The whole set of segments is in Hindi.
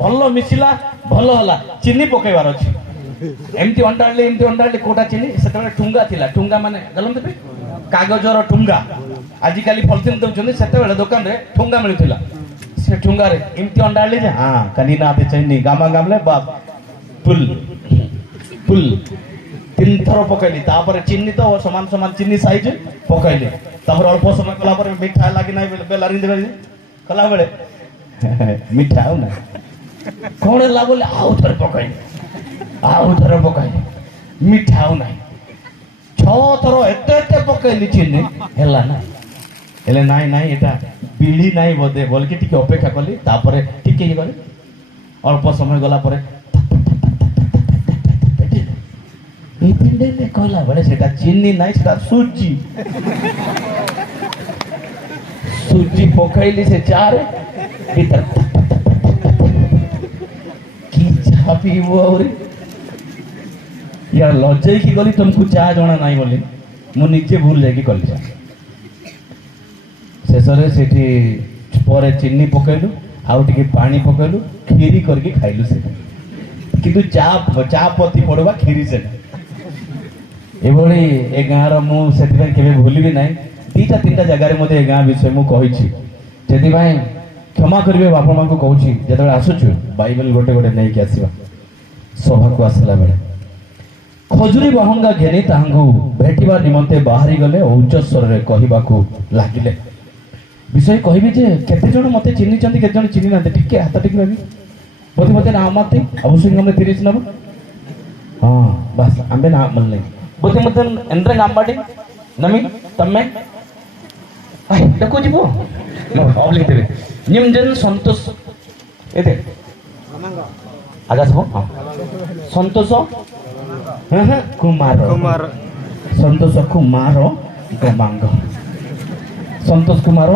ଭଲ ମିଶିଲା ଭଲ ହେଲା ଚିନି ପକେଇବାର ଅଛି ଏମିତି ଅଣ୍ଡାଳି କୋଟା ଚିନି ସେତେବେଳେ ଠୁଙ୍ଗା ଥିଲା ଠୁଙ୍ଗା ମାନେ ଜାଣନ୍ତି କାଗଜର ଠୁଙ୍ଗା ଆଜିକାଲି ପଲିଥିନ୍ ଦଉଛନ୍ତି ସେତେବେଳେ ଦୋକାନରେ ଠୁଙ୍ଗା ମିଳୁଥିଲା ସେ ଠୁଙ୍ଗାରେ ଏମିତି ଅଣ୍ଡାଳି ଯେ ହଁ କାନି ନା ଚିନି ଗାମା ଗାମଲେ ବାପ ଫୁଲ୍ ଫୁଲ୍ 3 ଥର ପକେଇଲି ତାପରେ ଚିନି ତ ସମାନ ସମାନ ଚିନି ସାଇଜ ପକେଇଲି ତାପରେ ଅଳ୍ପ ସମୟ କଲା ପରେ ମିଠା ଲାଗି ନାହିଁ ବେଲାରି ଦେବେ କଲା ବେଳେ ମିଠା ଆଉ ନା କଣ ହେଲା ବୋଲି ଆଉ ଥରେ ପକେଇଲି ମିଠା ଆଉ ନାହିଁ 6 ଥର ଏତେ ପକେଇଲି ଚିନି ହେଲା ନା ହେଲେ ନାଇଁ ଏଟା ବିଳି ନାହିଁ ବୋଧେ ବୋଲିକି ଟିକେ ଅପେକ୍ଷା କଲି ତାପରେ ଟିକେ ଇଏ କଲି ଅଳ୍ପ ସମୟ ଗଲା ପରେ कहला बड़े सेटा चीनी नहीं सेटा सूजी पकईली से चार भीतर की चाह पीबो और यार लज्जे की गली तुमको चाह जणा नहीं बोली मु निजे भूल जाई की कली शेषरे सेठी परे चीनी पकईलु आउ टिके पानी पकईलु खीरी करके खाइलु से किंतु चा पति पड़वा खीरी से एभली ए गाँव मुझे भूलि ना 2-3 जगार ए गाँ विषय मुझे क्षमा करेंगे बापा माँ को कहूँ जो आसुचु बाइबल गोटे गोटे नहीं कि आसवा सभा को आसला बेले खजुरी बाहंगा घेनी तांगु भेटिबा निमंते बाहरी गले उच्च स्वर रे कहबा को लागिले विषय कहबी जे केते जण मते चिन्नी चंदी केते जण चिन्नी नाते टिके हाथ टिके बाबी बोधे मते नाम मते अवश्य हमने 30 नंबर हां बस आंबे नाम मन नहीं बोधे मते एंड्रे गांबाडी नमी तम्मे आई देखो जीवो अब लिख देबे निमजन संतोष एते आगा सब हां संतोष कुमार संतोष कुमार गमांग संतोष कुमार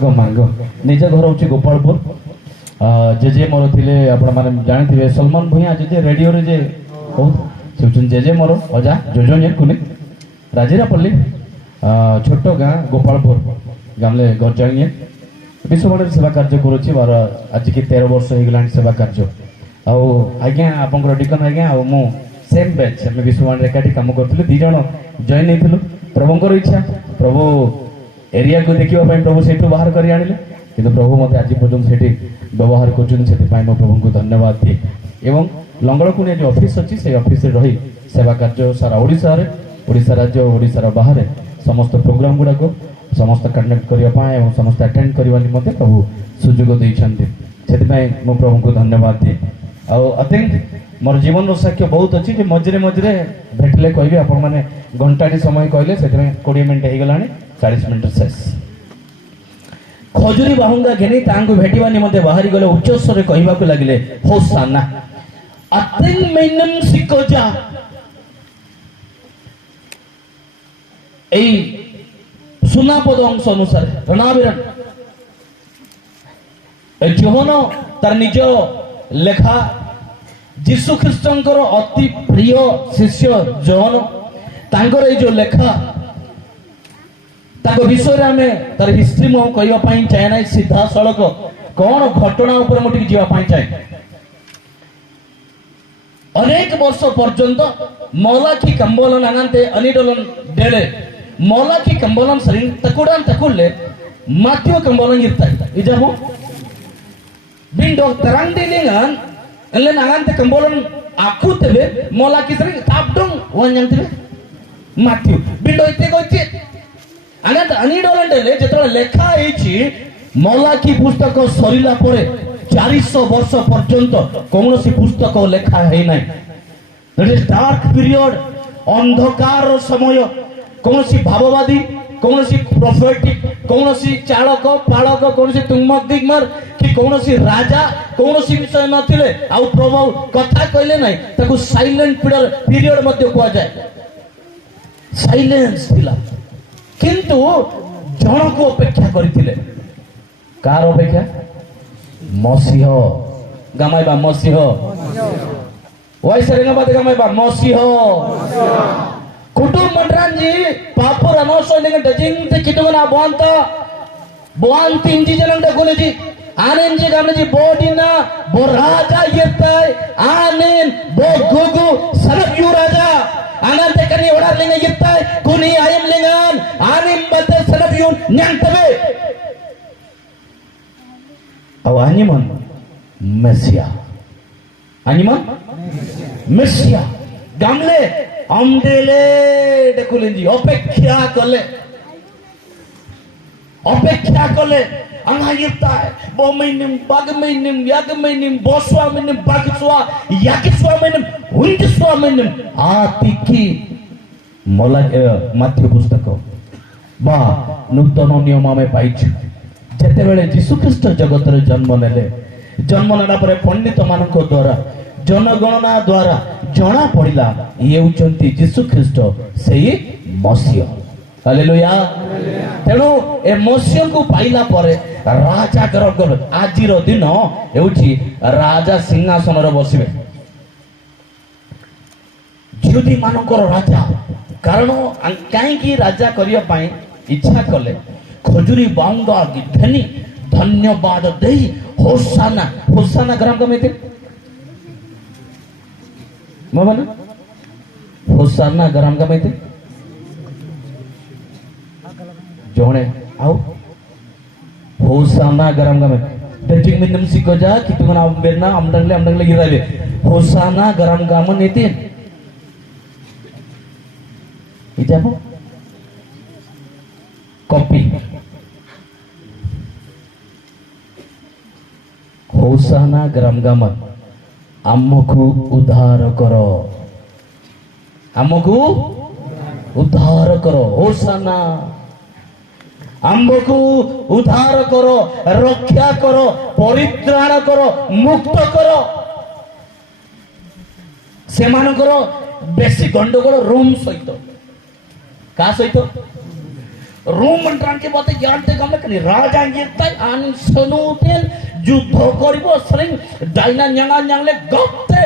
गमांग निज घर हूँ गोपालपुर जेजे मोर थे आपण मैंने जानी सलमान भूया जेजे रेडियो रे जे से जेजे मोर अजा जोजन कुली राजीरापल्ली छोट गाँ गोपालपुर गामले गरजाणी विश्ववाणी सेवा कार्य करुच्ची बार आज की 13 वर्ष हो गला सेवा कार्य आज्ञा आप डिकन आज्ञा मु सेम बैच आम विश्ववाणी एकाठी कम करूँ 2 जन जॉइन नहीं प्रभुंर इच्छा प्रभु एरिया को देखा प्रभु से बाहर कर आनिले किंतु प्रभु मत आज पर्यटन से व्यवहार कर प्रभु को धन्यवाद दिए एवं लंगड़कुनिया जो ऑफिस अच्छी से ऑफिस रही सेवा कार्य सारा ओडिशा राज्य ओडिशार बाहर समस्त प्रोग्राम गुड़ाक समस्त कंडक्ट करने समस्त अटेंड करने निमंते प्रभु सुजोग देते से प्रभु को धन्यवाद दिए आई थिंक मोर जीवन साक्ष्य बहुत अच्छी मझे मझे भेटले कहि आपण मैंने घंटाटी समय कहले से 20 मिनट हो गला 40 मिनट शेष खजुरी बाहुंगा घेनी तांको भेटिबा निमंते बाहरी गले उच्च स्वर कहबा को लागिले होसाना अतिन मैनम सिकोजा एई सुनापद अंश अनुसार रणाबिरन जोहन तार निज लेखा जीशु ख्रीष्टंकर अति प्रिय शिष्य जोहन तांकर ए जो लेखा ताको विषय आम तार हिस्ट्री मु कहवाई चाहे ना सीधा सड़क कौन घटना उपर मुझे जावाई चाहे अनेक वर्ष पर्यंत मौलाखी कंबोलन आंगते अनिडोलन डेले मौलाखी कंबोलन सरी तकुड़ान तकुड़ले माथ्यो कंबोलन इरता इजाबो बिंडो तरंगदिलिंगन अल्ले नांगते कंबोलन आकुतेबे मौलाखी सरी तापडों वन्यंतिबे माथ्यो बिंडो इते कोइचे आंगते अनिडोलन डेले जेतोले लेखा हेछि मौलाखी पुस्तक सरिला परे 400 वर्ष पर्यंत कौन सी पुस्तक लेखा है ना दैट इज डार्क पीरियड अंधकार समय कौन सी भाववादी कौन सी प्रोफेटिक कौन सी चालक पालक कौन सी तुमक दिगमर कि कौन सी राजा कौन सी विषय नथिले आ प्रभु कथा कहले नाही ताको साइलेंट पीरियड मध्ये कुआ जाय साइलेंस थिला किंतु जण को अपेक्षा करिथिले कार अपेक्षा मसीह गमाइबा मसीह वैसे रेंगाबाद गमाइबा मसीह कुटुंब मंडरांजी पापर अनोसो लेंगे डजिंग ते किटुगना बोंता बोंती इंजी जनंग डगुनेजी Anen je gamle je bodina bo raja yirtai anen bo gugu sanab yu raja anan te kani order lenga yirtai kuni ayam lengan anim bate sanab yun nyang tabe aw animon Mesia animon Mesia gamle amdele dekulenji অপেক্ষা kole angayirtai bomainim bagmainim yagmainim boswaminim bagswa yakiswaminim hundiswaminim atiki molak Matthew पुस्तक বা নূতন নিয়ম ଆମେ ପାଇଛୁ ଯେତେବେଳେ ଯୀଶୁ ଖ୍ରୀଷ୍ଟ ଜଗତରେ ଜନ୍ମ ନେଲା ପରେ ପଣ୍ଡିତ ମାନଙ୍କ ଦ୍ୱାରା ଜନଗଣନା ଦ୍ୱାରା ଜଣା ପଡ଼ିଲା ଇଏ ହେଉଛନ୍ତି ଯୀଶୁ ଖ୍ରୀଷ୍ଟ ସେଇ ମସିହ ହାଲେଲୁୟା ତେଣୁ ଏ ମସିହକୁ ପାଇଲା ପରେ ରାଜା ଆଜିର ଦିନ ହେଉଛି ରାଜା ସିଂହାସନରେ ବସିବେ ଯୁଦି ମାନଙ୍କର ରାଜା କାରଣ କାହିଁକି ରାଜା କରିବା ପାଇଁ ଇଚ୍ଛା କଲେ ଖଜୁରୀ ବାଉଙ୍ଗା ଘେନି ଧନ୍ୟବାଦ ଦେଇ ହୋସାନା ଗ୍ରାମ କମେଇତେ ହୋସାନା ଗ୍ରାମ କମେଇତେ जोने आओ होसाना गरम गमे डेटिंग में नमसी को जा कि तुमने बेरना अमडंगले गिराले होसाना गरम गामन नेते इजाबो कॉपी होसाना गरम गामन आम्मकु उद्धार करो होसाना आम्बकु उद्धार करो रक्षा करो परित्राण करो मुक्त करो से मानकर बेसी गंडगोल रोम सहित का सहित रोम मंत्रांके बाते जानते गमले कनी राजा येताय आन सनुतेन युद्ध करिबो सरिंग डाइना न्यांगा न्यांगले गप्ते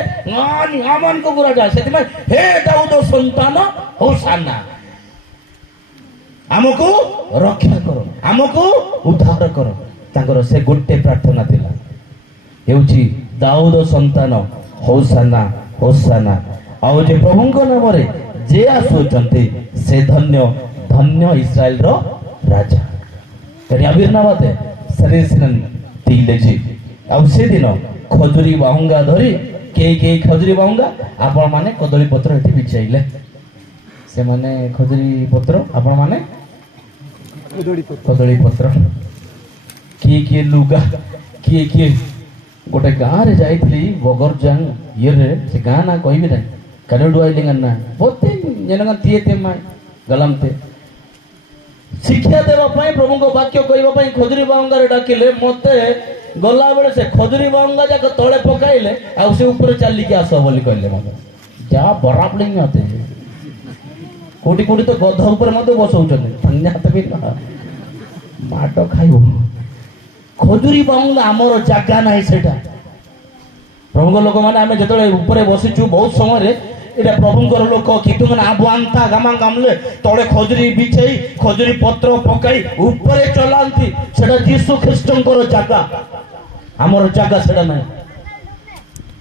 आन आमन को गुरा जाय सेति में हे दाऊद संतान होसाना आमको रक्षा करो आमको उद्धार करो तांकर से गोटे प्रार्थना थिला हेउची दाऊद संतान होसाना आउ जे प्रभुଙ୍କ नामरे जे आसुचंती से धन्य इस्राएल रो राजा तरी आविर्भावते सरेसिनन तिलेजी आउ से दिन खजुरी बाहुंगा धरी के खजुरी बाहुंगा आपण माने कदली पत्र एठी बिछाइले से माने खजुरी पत्र आपण माने कदली पत्र किए लुगा किए गोटे गाँव रे जाइली बगरजांग ये से गाँ ना कह ना कलेडुआइलिंग ना बहुत तीए गलमते शिक्षा देवाई प्रभु को वाक्य कहवाई खजुरी बाउंगा डाकिले मत गला बेले से खजुरी बाउंगा जाक तले पकाइले आउ से ऊपर चलिके आस बोली कहले मत जा बराबलिंग आते कोटी कोटी तो गध ऊपर मत बसौचन भी माट खाइब खजुरी बाउंगा आमर जगह ना सेटा प्रभु लोक मैंने आम जो ऊपर बसीचु बहुत समय एटा प्रभुंकर लोक कितु मैंने आबुआंता गामा गामले तले खजुरी बिछाई खजुरी पत्र पकाई ऊपर चलांती सेटा जीसु ख्रीष्टंकर जगह आमर जगह सेटा ना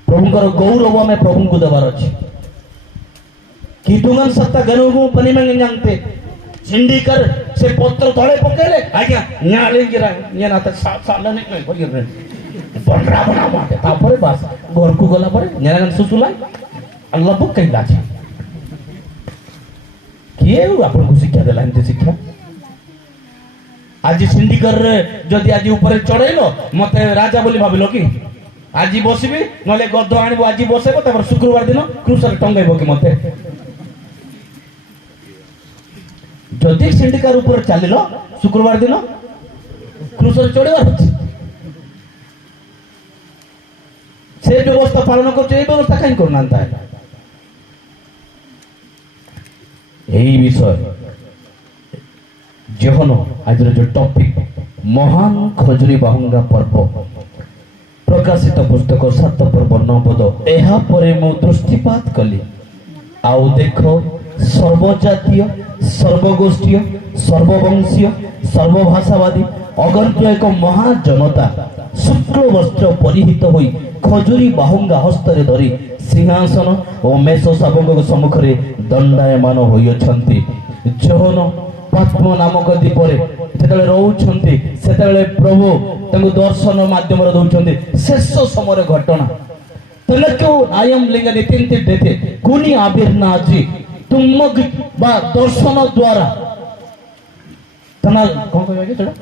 प्रभुंकर गौरव आम प्रभु को देवार अच्छे कितुमन सत्ता गनु पनी में जानते सिंडिकर से पत्र तले पकेले आज्ञा न्याले गिरा न्या ना साला नहीं बगिरे बनरा बना माटे तापरे बास घर को गला परे न्यागन सुसुलाई अल्लाह बुक कइला छे किए आपन को शिक्षा देला एंते शिक्षा आज सिंडिकर जदि आज ऊपर चढ़ेलो मते राजा बोली भाबिलो कि आज बसबी नले गद्द आनिबो आज बसेबो तापर शुक्रवार दिन क्रूसर टंगाइबो कि मते जदि सिंडिकर ऊपर चलिलो शुक्रवार दिन क्रूसर चढ़ेबार अछि से व्यवस्था पालन कर व्यवस्था कहीं करना यही विषय जहन आज जो टॉपिक महान खजुरी बाहुंगा पर्व प्रकाशित पुस्तक 7 पर्व 9 पद एहा परे मु दृष्टिपात कली आउ देख सर्वजातीय सर्वगोष्ठीय सर्ववंशीय सर्वभाषावादी ଅଗଣ୍ୟ ଏକ ମହାଜନତା ଶୁକ୍ଳ ବସ୍ତ୍ର ପରିହିତ ହୋଇ ଖଜୁରୀ ବାହୁଙ୍ଗା ହସ୍ତରେ ଧରି ସିଂହାସନ ଓ ମେଷ ଶାବକଙ୍କ ସମ୍ମୁଖରେ ଦଣ୍ଡାୟମାନ ହୋଇଅଛନ୍ତି। ଜୋହନ ପାତ୍ମ ନାମକ ଦ୍ୱୀପରେ ଯେତେବେଳେ ରହୁଛନ୍ତି ସେତେବେଳେ ପ୍ରଭୁ ତାଙ୍କୁ ଦର୍ଶନ ମାଧ୍ୟମରେ ଦଉଛନ୍ତି ଶେଷ ସମୟର ଘଟଣା। ତନକୁ ଆୟମ ଲିଙ୍ଗ ନିତିନ୍ତି ଦେତେ କୁନି ଆବିର୍ନାଜି ତୁମ ବା ଦର୍ଶନ ଦ୍ୱାରା ତନାଲ କଣ କହିବା କି ସେଟା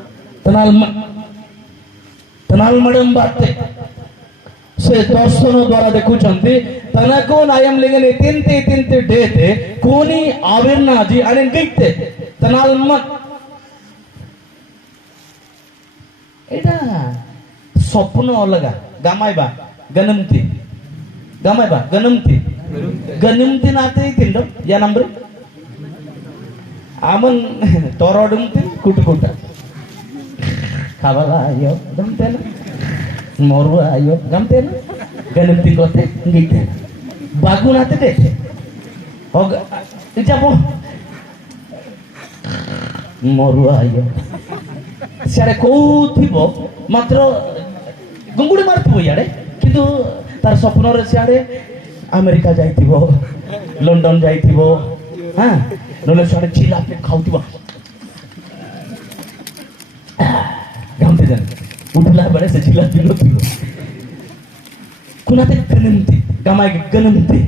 ତନାଲ ମ୍ୟାଡମ ବାତେ ସେ ଦର୍ଶନ ଦ୍ୱାରା ଦେଖୁଛନ୍ତି ତନକୁ ଆୟମ ଲିଙ୍ଗ ନିତିନ୍ତି ତିନ୍ତି ଦେତେ କୁନି ଆବିର୍ନାଜି ଆନେ ଗିତେ ତନାଲ ଏଇଟା ସ୍ୱପ୍ନ ଅଲଗା ଗାମାଇବା ଗନମତି गामायबा गनिमती नाते तिंड या नंबर आमन तोरडुमती कुटकुटा खावाला आयो गमते ना मोरवा आयो गमते ना गनिमती कोते गीते बागु नाते दे होग इजाबो मोरवा आयो सियारे कोथिबो मात्र गुंगुडी मारथिबो याडे किंतु तार स्वप्न सियाड़े अमेरिका जाइथिबो लंडन जाइथिबो हाँ नले सियाड़े चिला पे खाउथिबो गामते जन उठला बड़े से चिला दिलो थिबो कुनाते गनमती गामाय गनमती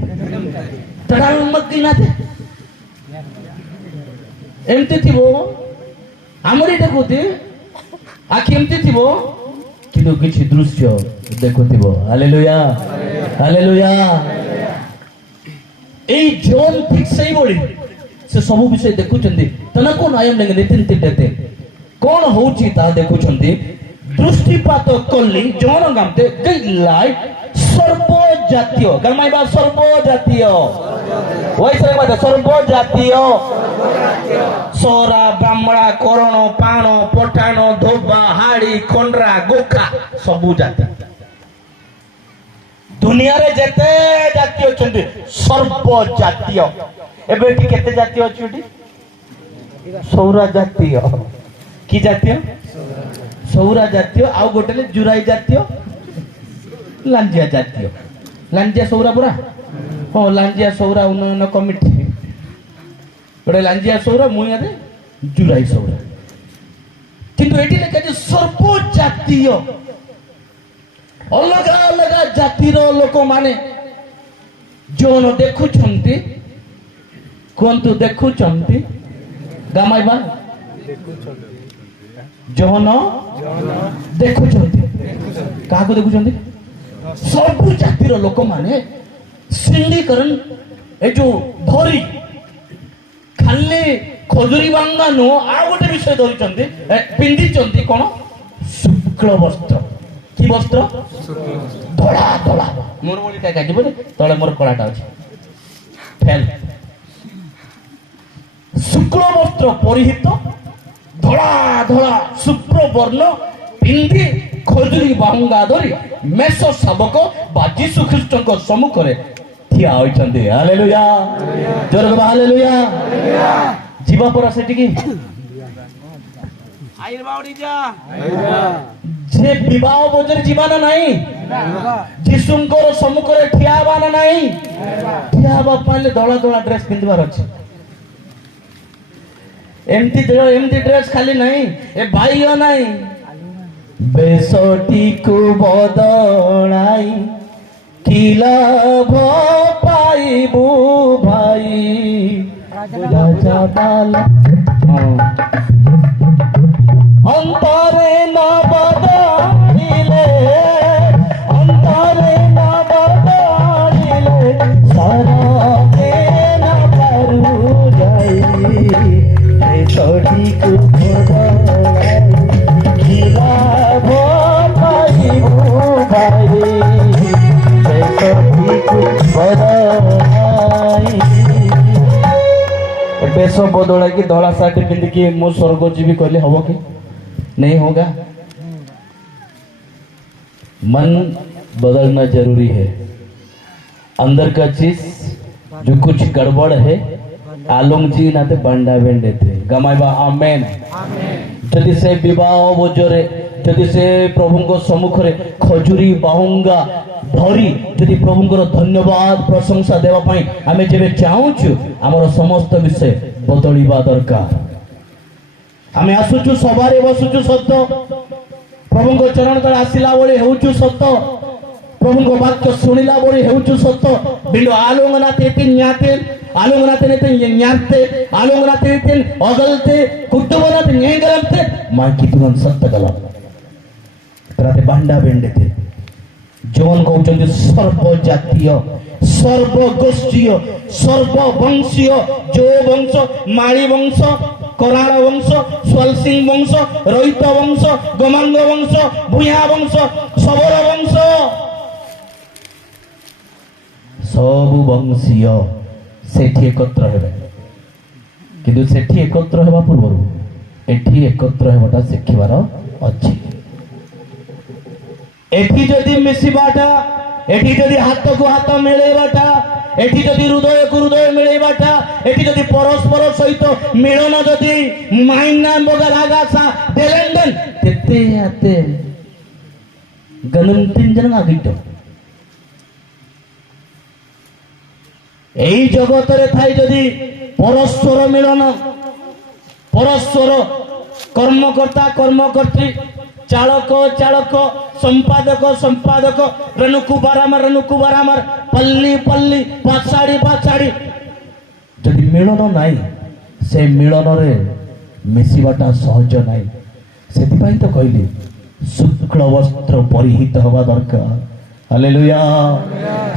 तडाल मक्किनाते एमती थिबो हमरी देखुती आखि एमती थिबो किंतु किछि दृश्य देखुथिबो हालेलुया हालेलुया ए जोन ठीक सही बोली से सब विषय देखुचंदी तना कोन आयम लगे नितिन तिटेते कोन होउची ता देखुचंदी दृष्टिपात कल्ली जोन गामते गई लाइट सर्व जातीय गलमाइबा सर्व जातीय वैसे बात सर्व जातीय सोरा ब्राह्मणा करण पाण पठाण धोबा हाड़ी खंडरा गोखा सबु जाति दुनिया रे जेते जाति अछंती सर्व जातीय एबे ठी केते जाति अछुटी सौरा जातीय की जातीय सौरा जातीय आउ गोटेले जुराई जातीय लांजिया जातीय लांजिया सौरा पुरा हो लांजिया सौरा उन्नयन कमिटी बड़े लांजिया सौरा मुयारे जुराई सौरा किंतु एटी लेखा जे सर्व जातीय अलग अलग जातिर लोक माने जोन देखुछंती कोंतु देखुछंती गामाइबा जोन देखुछंती काको देखुछंती सब जातिर लोक माने सिंधीकरण ए जो धरी खाली खजुरी बांगा नो आ गोटे विषय धरिछंती पिंदिछंती कोन शुक्ल वस्त्र की वस्त्र धड़ा धड़ा मोर मोली का काटी बोले तळे मोर कलाटा अछि फेल शुक्ल वस्त्र परिहित धड़ा धड़ा शुभ्र वर्ण पिंदी खजुरी बाहुंगा धरी मेष शाबक बा यीशु ख्रीष्टଙ୍କ ସମ୍ମୁଖରେ ଠିଆ ହୋଇଛନ୍ତି ହାଲେଲୁୟା ଜୋର କହ ହାଲେଲୁୟା ଯିବା ପରା ସେଠିକି आइर बावड़ी जा जे विवाह भोजन जीवन नहीं जीशुंकर सम्मुखरे ठिया बान नहीं ठिया बा पाले धोला धोला ड्रेस पिंदवार अछि एमती ड्रेस खाली नहीं ए भाईयो नहीं बेसोटी को बदलाई की लाभ पाइबू भाई राजा बाला अंतरे न बदलिले सारा के न करू जाई छोटी को खिला भो पाइबू भाई छोटी को बदलाई बेस बदला की धला सार्ट पिंधि की मो स्वर्ग जीवी कहले हबो कि नहीं होगा। मन बदलना जरूरी है। अंदर का चीज जो कुछ गड़बड़ है आलम जी नाते बंडा बेंडे थे गमाइबा आमेन जदि से विवाह बोझरे जदि से प्रभु सम्मुखें खजुरी बाहुंगा धरी जदि प्रभुंकर धन्यवाद प्रशंसा देवाई आम जब चाहूँ आमर समस्त विषय बदलवा दरकार आम आसुचु सभारे बसुचु सत प्रभु चरण तले आसला बेले होचु सत प्रभु वाक्य शुणिला बेले होचु सत बिंदु आलोंगनाते न्याते आलोंगनाते न्याते आलोंगनाते अगलते कुटुंबनाते न्यायगलते मां कितुन सत्य गल राते बांडा बेंडेते जौन कहते सर्व जातीय सर्वगोष्ठीय सर्ववंशीय जो वंश माली वंश कराड़ वंश स्वलसिंह वंश रोहित वंश गोमांग वंश भूया वंश सबल वंश सब वंशीय सेठी एकत्र हेबे किंतु सेठी एकत्र हेबा पूर्व एठी एकत्र हेबाटा शिखिबार अछि एठी जदि मिसिबाटा एठी जदि हाथ को हाथ मिलेबाटा एठी जदि हृदय को हृदय मिलेबाटा एठी जदि परस्पर सहित मिलन जदि माइना बगलागा सा देलेंदन तेते आते गनंतिन जन आगितो এই জগতরে থাই যদি পরস্পর মিলন পরস্পর কর্মকর্তা কর্মকর্ত্রী চালক চালক সম্পাদক সম্পাদক রনুকুবারামার পল্লী পল্লী পাছাড়ি পাছাড়ি যদি মিলন নাই সে মিলনরে মিশিবাটা সহজ নাই সেপাই তো কইলি শুক্ল বস্ত্র পরিহিত হওয়া দরকার हालेलुया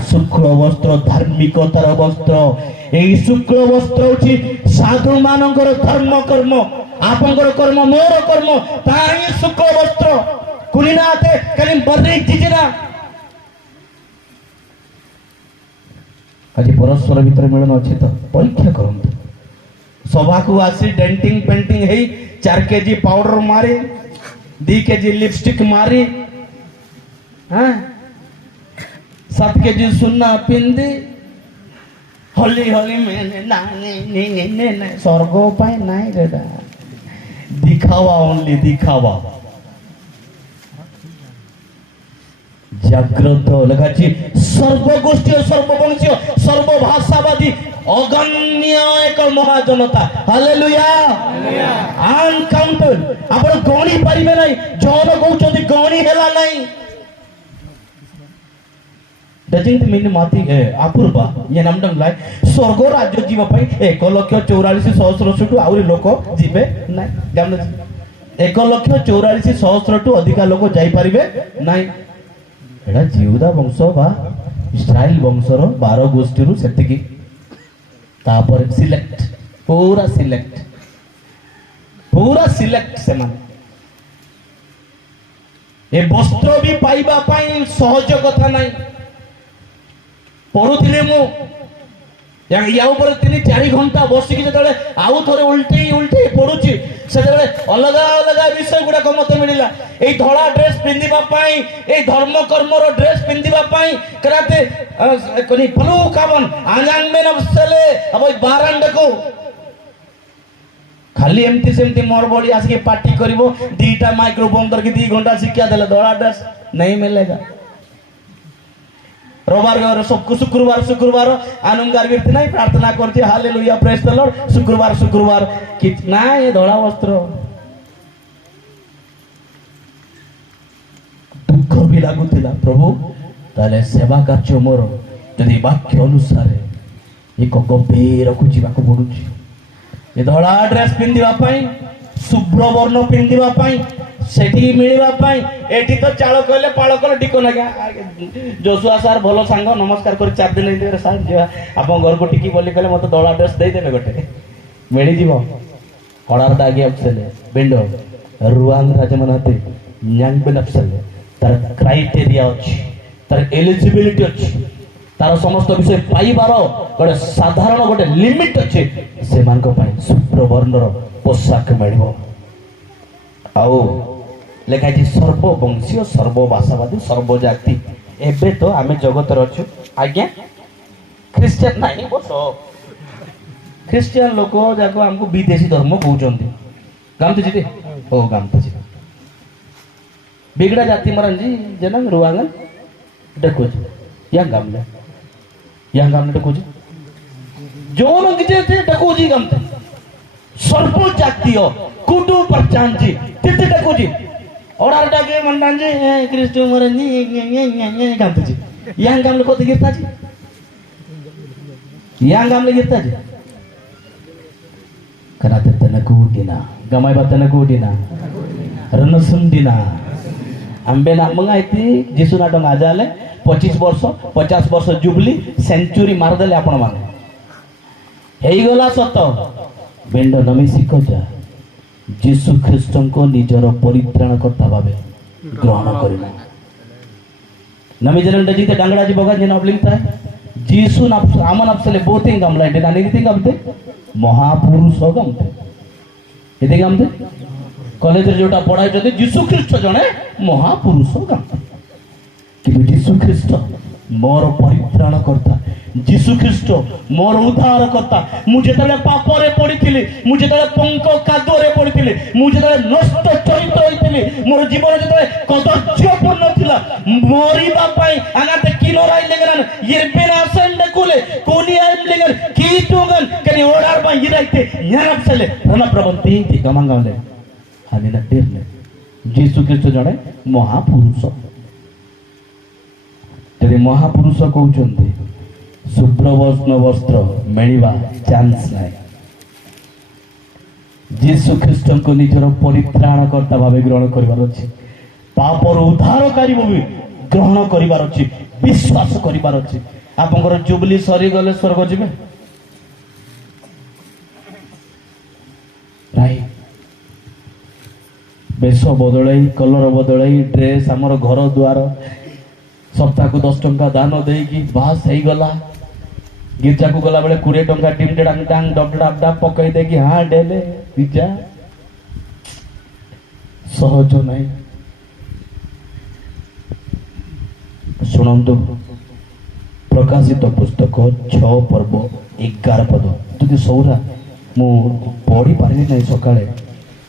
शुक्ल वस्त्र धार्मिकतार वस्त्र यही शुक्ल वस्त्र होची साधु मानकर धर्म कर्म आपनकर कर्म मोर कर्म ताही शुक्ल वस्त्र कुलीनाते कलिम बर्री जिजना आज परस्पर भीतर मिलन अछि तो परीक्षा करंतु सभा को आसी डेंटिंग पेंटिंग हेई 4 केजी पाउडर मारी 2 केजी लिपस्टिक मारी हां 7 केजी सुन्ना पिंदी होली होली में ना नहीं स्वर्गो पाए नहीं रेडा दिखावा ओनली दिखावा जागृत लगाची सर्वगोष्ठी सर्ववंशीय सर्वभाषावादी अगण्य एक महाजनता हालेलुया अनकाउंटेड आपण गणी परिबे नहीं जौन कहउछथि गणी हेला नहीं डजंट मीन माती अपूर्वा ये नाम डंग लाय स्वर्ग राज्य जीवा पई 1,44,000 टू आउरी लोक जीवे नै जान 1,44,000 टू अधिका लोक जाई परिबे नै एडा जीवदा वंश बा इस्राएल वंशर 12 गोष्ठी रु सेतिकी तापर सिलेक्ट पूरा सिलेक्ट सेमान ए वस्त्र भी पाइबा पई सहज कथा नै पढ़ुले मु या ऊपर 3-4 घंटा बसिकी जो आउ थे उल्टे पढ़ुची से अलग अलग विषय गुड़ाक मत मिलला ये धड़ा ड्रेस पिंधापी ये धर्म कर्मर ड्रेस पिंधापी कराते पलू कामन आंजांगमेन अवसले अब बारांडे को खाली एमती सेमती मोर बड़ी आसिक पार्टी करिवो 2टा माइक्रोफोन करके 2 घंटा शिक्षा देले धड़ा ड्रेस नहीं मिलेगा रविवार शुक्रवार आनंदगार कीर्ति नहीं प्रार्थना करती हालेलुया प्रेज द लॉर्ड शुक्रवार कितना ये धड़ा वस्त्र दुख भी लागुला प्रभु ताले सेवा कार्य मोर जदि वाक्य अनुसार एक गभीर को जीवा को पड़ुची ये धड़ा ड्रेस पिंधिबा शुभ्र वर्ण पिंधिबा सेठी मिलवा एठी तो चाल कहले पाल कले टिको लगा जोशुआ सार भलो सांग नमस्कार कर 4 दिन इंदे सार जीवा आपन घर को टिकी बोली कहले मते धड़ा ड्रेस दे देबे गोटे मिली जीवो कलार दागी अपसले बिंडो रुआन राजमनाते न्यांग बेन अपसले तार क्राइटेरिया अछि तार एलिजिबिलिटी अछि तार समस्त विषय पाइबार गोटे साधारण गोटे लिमिट अछि से मान को पाई शुभ्र वर्णर पोशाक मिलबो आओ लेखाई सर्ववंशीय सर्वभाषावादी सर्वजाति एबे तो आमे जगत अच्छु आज्ञा ख्रिस्टियन नहीं बस ख्रिस्टियन लोक जाको हमको विदेशी धर्म कहउचंती जानते जी ओ गामते बिगड़ा जाती मरण जी जनंग रुआंगन डकुज या गामले डकुज जोन अंगजे थे डकुजी गामते सर्पो जातीय कुटु परचान जी तिते डकुजी और आरटा के मंडान जी क्रिस्टो मरण जी गामते जी yang gamle ko tigir taji yang gamle gir taji kana tanaku dina gamai batanaku dina renusum dina ambe na mangaiti jisu na dong ajale 25 वर्ष 50 वर्ष जुबली सेंचुरी मार देले आपण माने हेई गला सत बेंड नमी सिकजा जिसु ख्रिस्ट को निजर परित्राणकर्ता भाबे ग्रहण करिना नमी जनन जीते डांगडाजी बघा जे नाबलिंगता जीसु नाप आमन आपसले बोथिंग गमला इटे नानी रीति गमते महापुरुष गमते इते गमते कॉलेज रे जोटा पढाई जदि जीसु ख्रिस्ट जने महापुरुष गमते कि जीसु ख्रिस्ट मोर परित्राण करता जीसु ख्रिस्ट मोर उद्धार करता मुझे तले पापरे पडिथिली मुझे तले पंक कादोरे पडिथिली मुझे तले नष्ट चरित्र होइथिली मोर जीवन जतले कदर्यपूर्ण थिला मरिबा पई आगाते किनोराई लेगन यिरबेना संडे कुले कोनी आइम लेगन कीटुगन कनी ओडार बा यिराइते न्यानपसले रना प्रबंती ती गमंगाले हानि न देरले जीसु ख्रिस्ट जणे महापुरुष तेरे महापुरुष कहउचंती शुभ्र वस्त्र मिलवा चांस ना जीसु ख्रिस्ट को निजर परित्राणकर्ता भाव ग्रहण कर पापर उद्धारकारी भी ग्रहण कर विश्वास कर आपंकर जुबली सरी गले स्वर्ग जी बेश बदल कलर बदल ड्रेस आमर घर द्वार सप्ताह को 10 टंका दान देकी बास हो गला गिरजा को गला बेले 20 टंका टिम डांग डांग डब डब डब पकई देकी हां डेले पिज्जा सहज नहीं सुनंतु प्रकाशित पुस्तक 6 पर्व 11 पद तुझे सौरा मु पढ़ी पारि नहीं सकाळे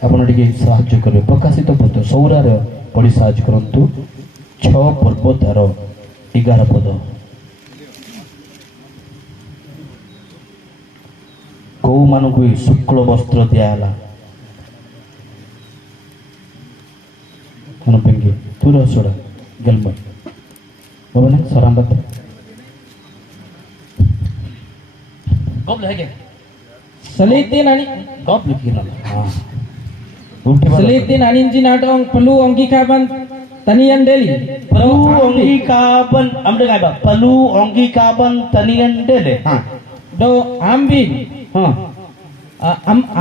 आपण टिके सहाय्य करिवे प्रकाशित पुस्तक सौरा रे पढ़ी सहाय्य करंतु 6 पर्व तार 11 पद कौ मानक शुक्ल वस्त्र दियाला पिंगी तू रसोड़ा गलम बाबा ने सरांबत कब लगे सलिtin ani कब लिखी ना हां selitin aninji nadong perlu ongki kaban tanian deli perlu ongki kaban amde ngai ba perlu ongki kaban tanian deli ha do ambi ha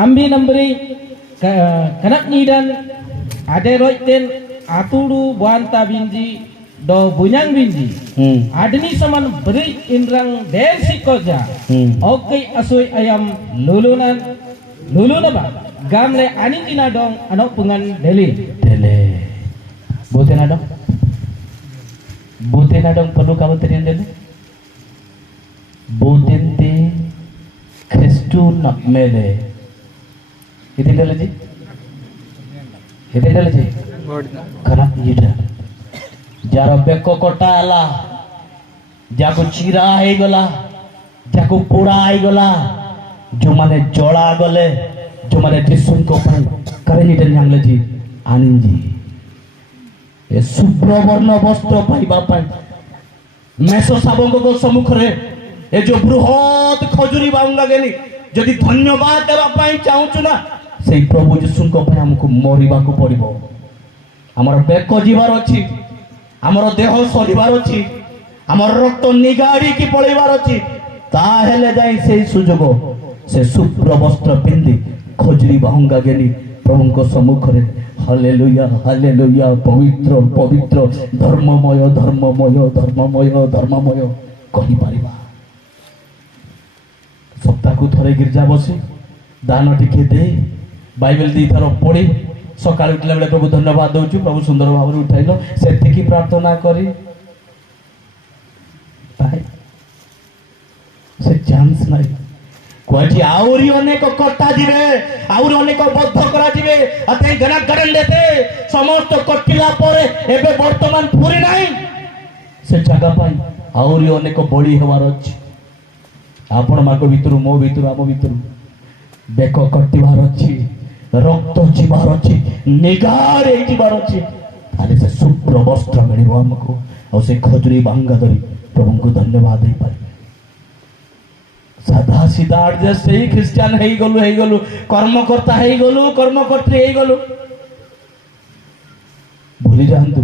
ambi namberi kanak nidan ade roiten aturu buanta binji do bunyang binji adni saman beri indrang desi koja okai asoi ayam luluna ba gamle aninji nadong anok pungan deli bote nadong perlu kamu terian dulu bodente Kristu nak mele itu dulu ji karena ida जार बेक कटाला जाको चिरा है गला जाको पोड़ा है गला जो माने जोड़ा गले जो माने जिसुन को पाई करे नी डन यांगले जी आनंद जी ए शुभ्र वर्ण वस्त्र पाइबा पाई मेसो साबंग को सम्मुख रे ए जो बृहत खजुरी बांगा गेली जदि धन्यवाद देबा पाई चाहूछु ना सेई प्रभु जिसुन को पाई हमको मरिबा को पड़िबो हमर बेक जीवार अछि आमर देह सरिबार अछि आमर रक्त निगाड़ी की पळेबार अछि ताहेले जाई से सुजोग से शुभ्र वस्त्र पिंदी खजुरी बाहुंगा गेली प्रभु सम्मुख रे हालेलुया हालेलुया पवित्र पवित्र धर्ममय धर्ममय धर्ममय धर्ममय कहि परिबा सप्ताह को थरे गिरजा बसी दान टिके दे बाइबल दी थरो पढ़ी सकाळ उठला बेले प्रभु धन्यवाद दउछु प्रभु सुंदर भाव उठाइलो सेति की प्रार्थना करी ताई से चांस नहीं কয়েছি আউরি অনেক কটা যাবে আউরি অনেক বদ্ধ করা যাবে আতে গনা গড়ন দেতে সমস্ত কটিলা পরে এবে বর্তমান পুরি নাই সে জায়গা পাই আউরি অনেক বড়ি হবার আছে আপন মাଙ୍କ ভিতରୁ ମୋ ଭିତରୁ ଆମ ଭିତରୁ ବେକ କଟିବାର ଅଛି ରକ୍ତ ଯିବାର ଅଛି ନିଗାର ହେଇଯିବାର ଅଛି ତାହେଲେ ସେ ଶୁଭ୍ର ବସ୍ତ୍ର ମିଳିବ ଆମକୁ ଆଉ ସେ ଖଜୁରୀ ବାଙ୍ଗା ଧରି ପ୍ରଭୁଙ୍କୁ ଧନ୍ୟବାଦ ଦେଇପାରିବେ ସାଧା ସିଧା ଆଡଜଷ୍ଟ ହେଇ ଖ୍ରୀଷ୍ଟିଆନ ହେଇଗଲୁ କର୍ମକର୍ତ୍ତା ହେଇଗଲୁ କର୍ମକର୍ତ୍ରୀ ହେଇଗଲୁ ଭୁଲି ଯାଆନ୍ତୁ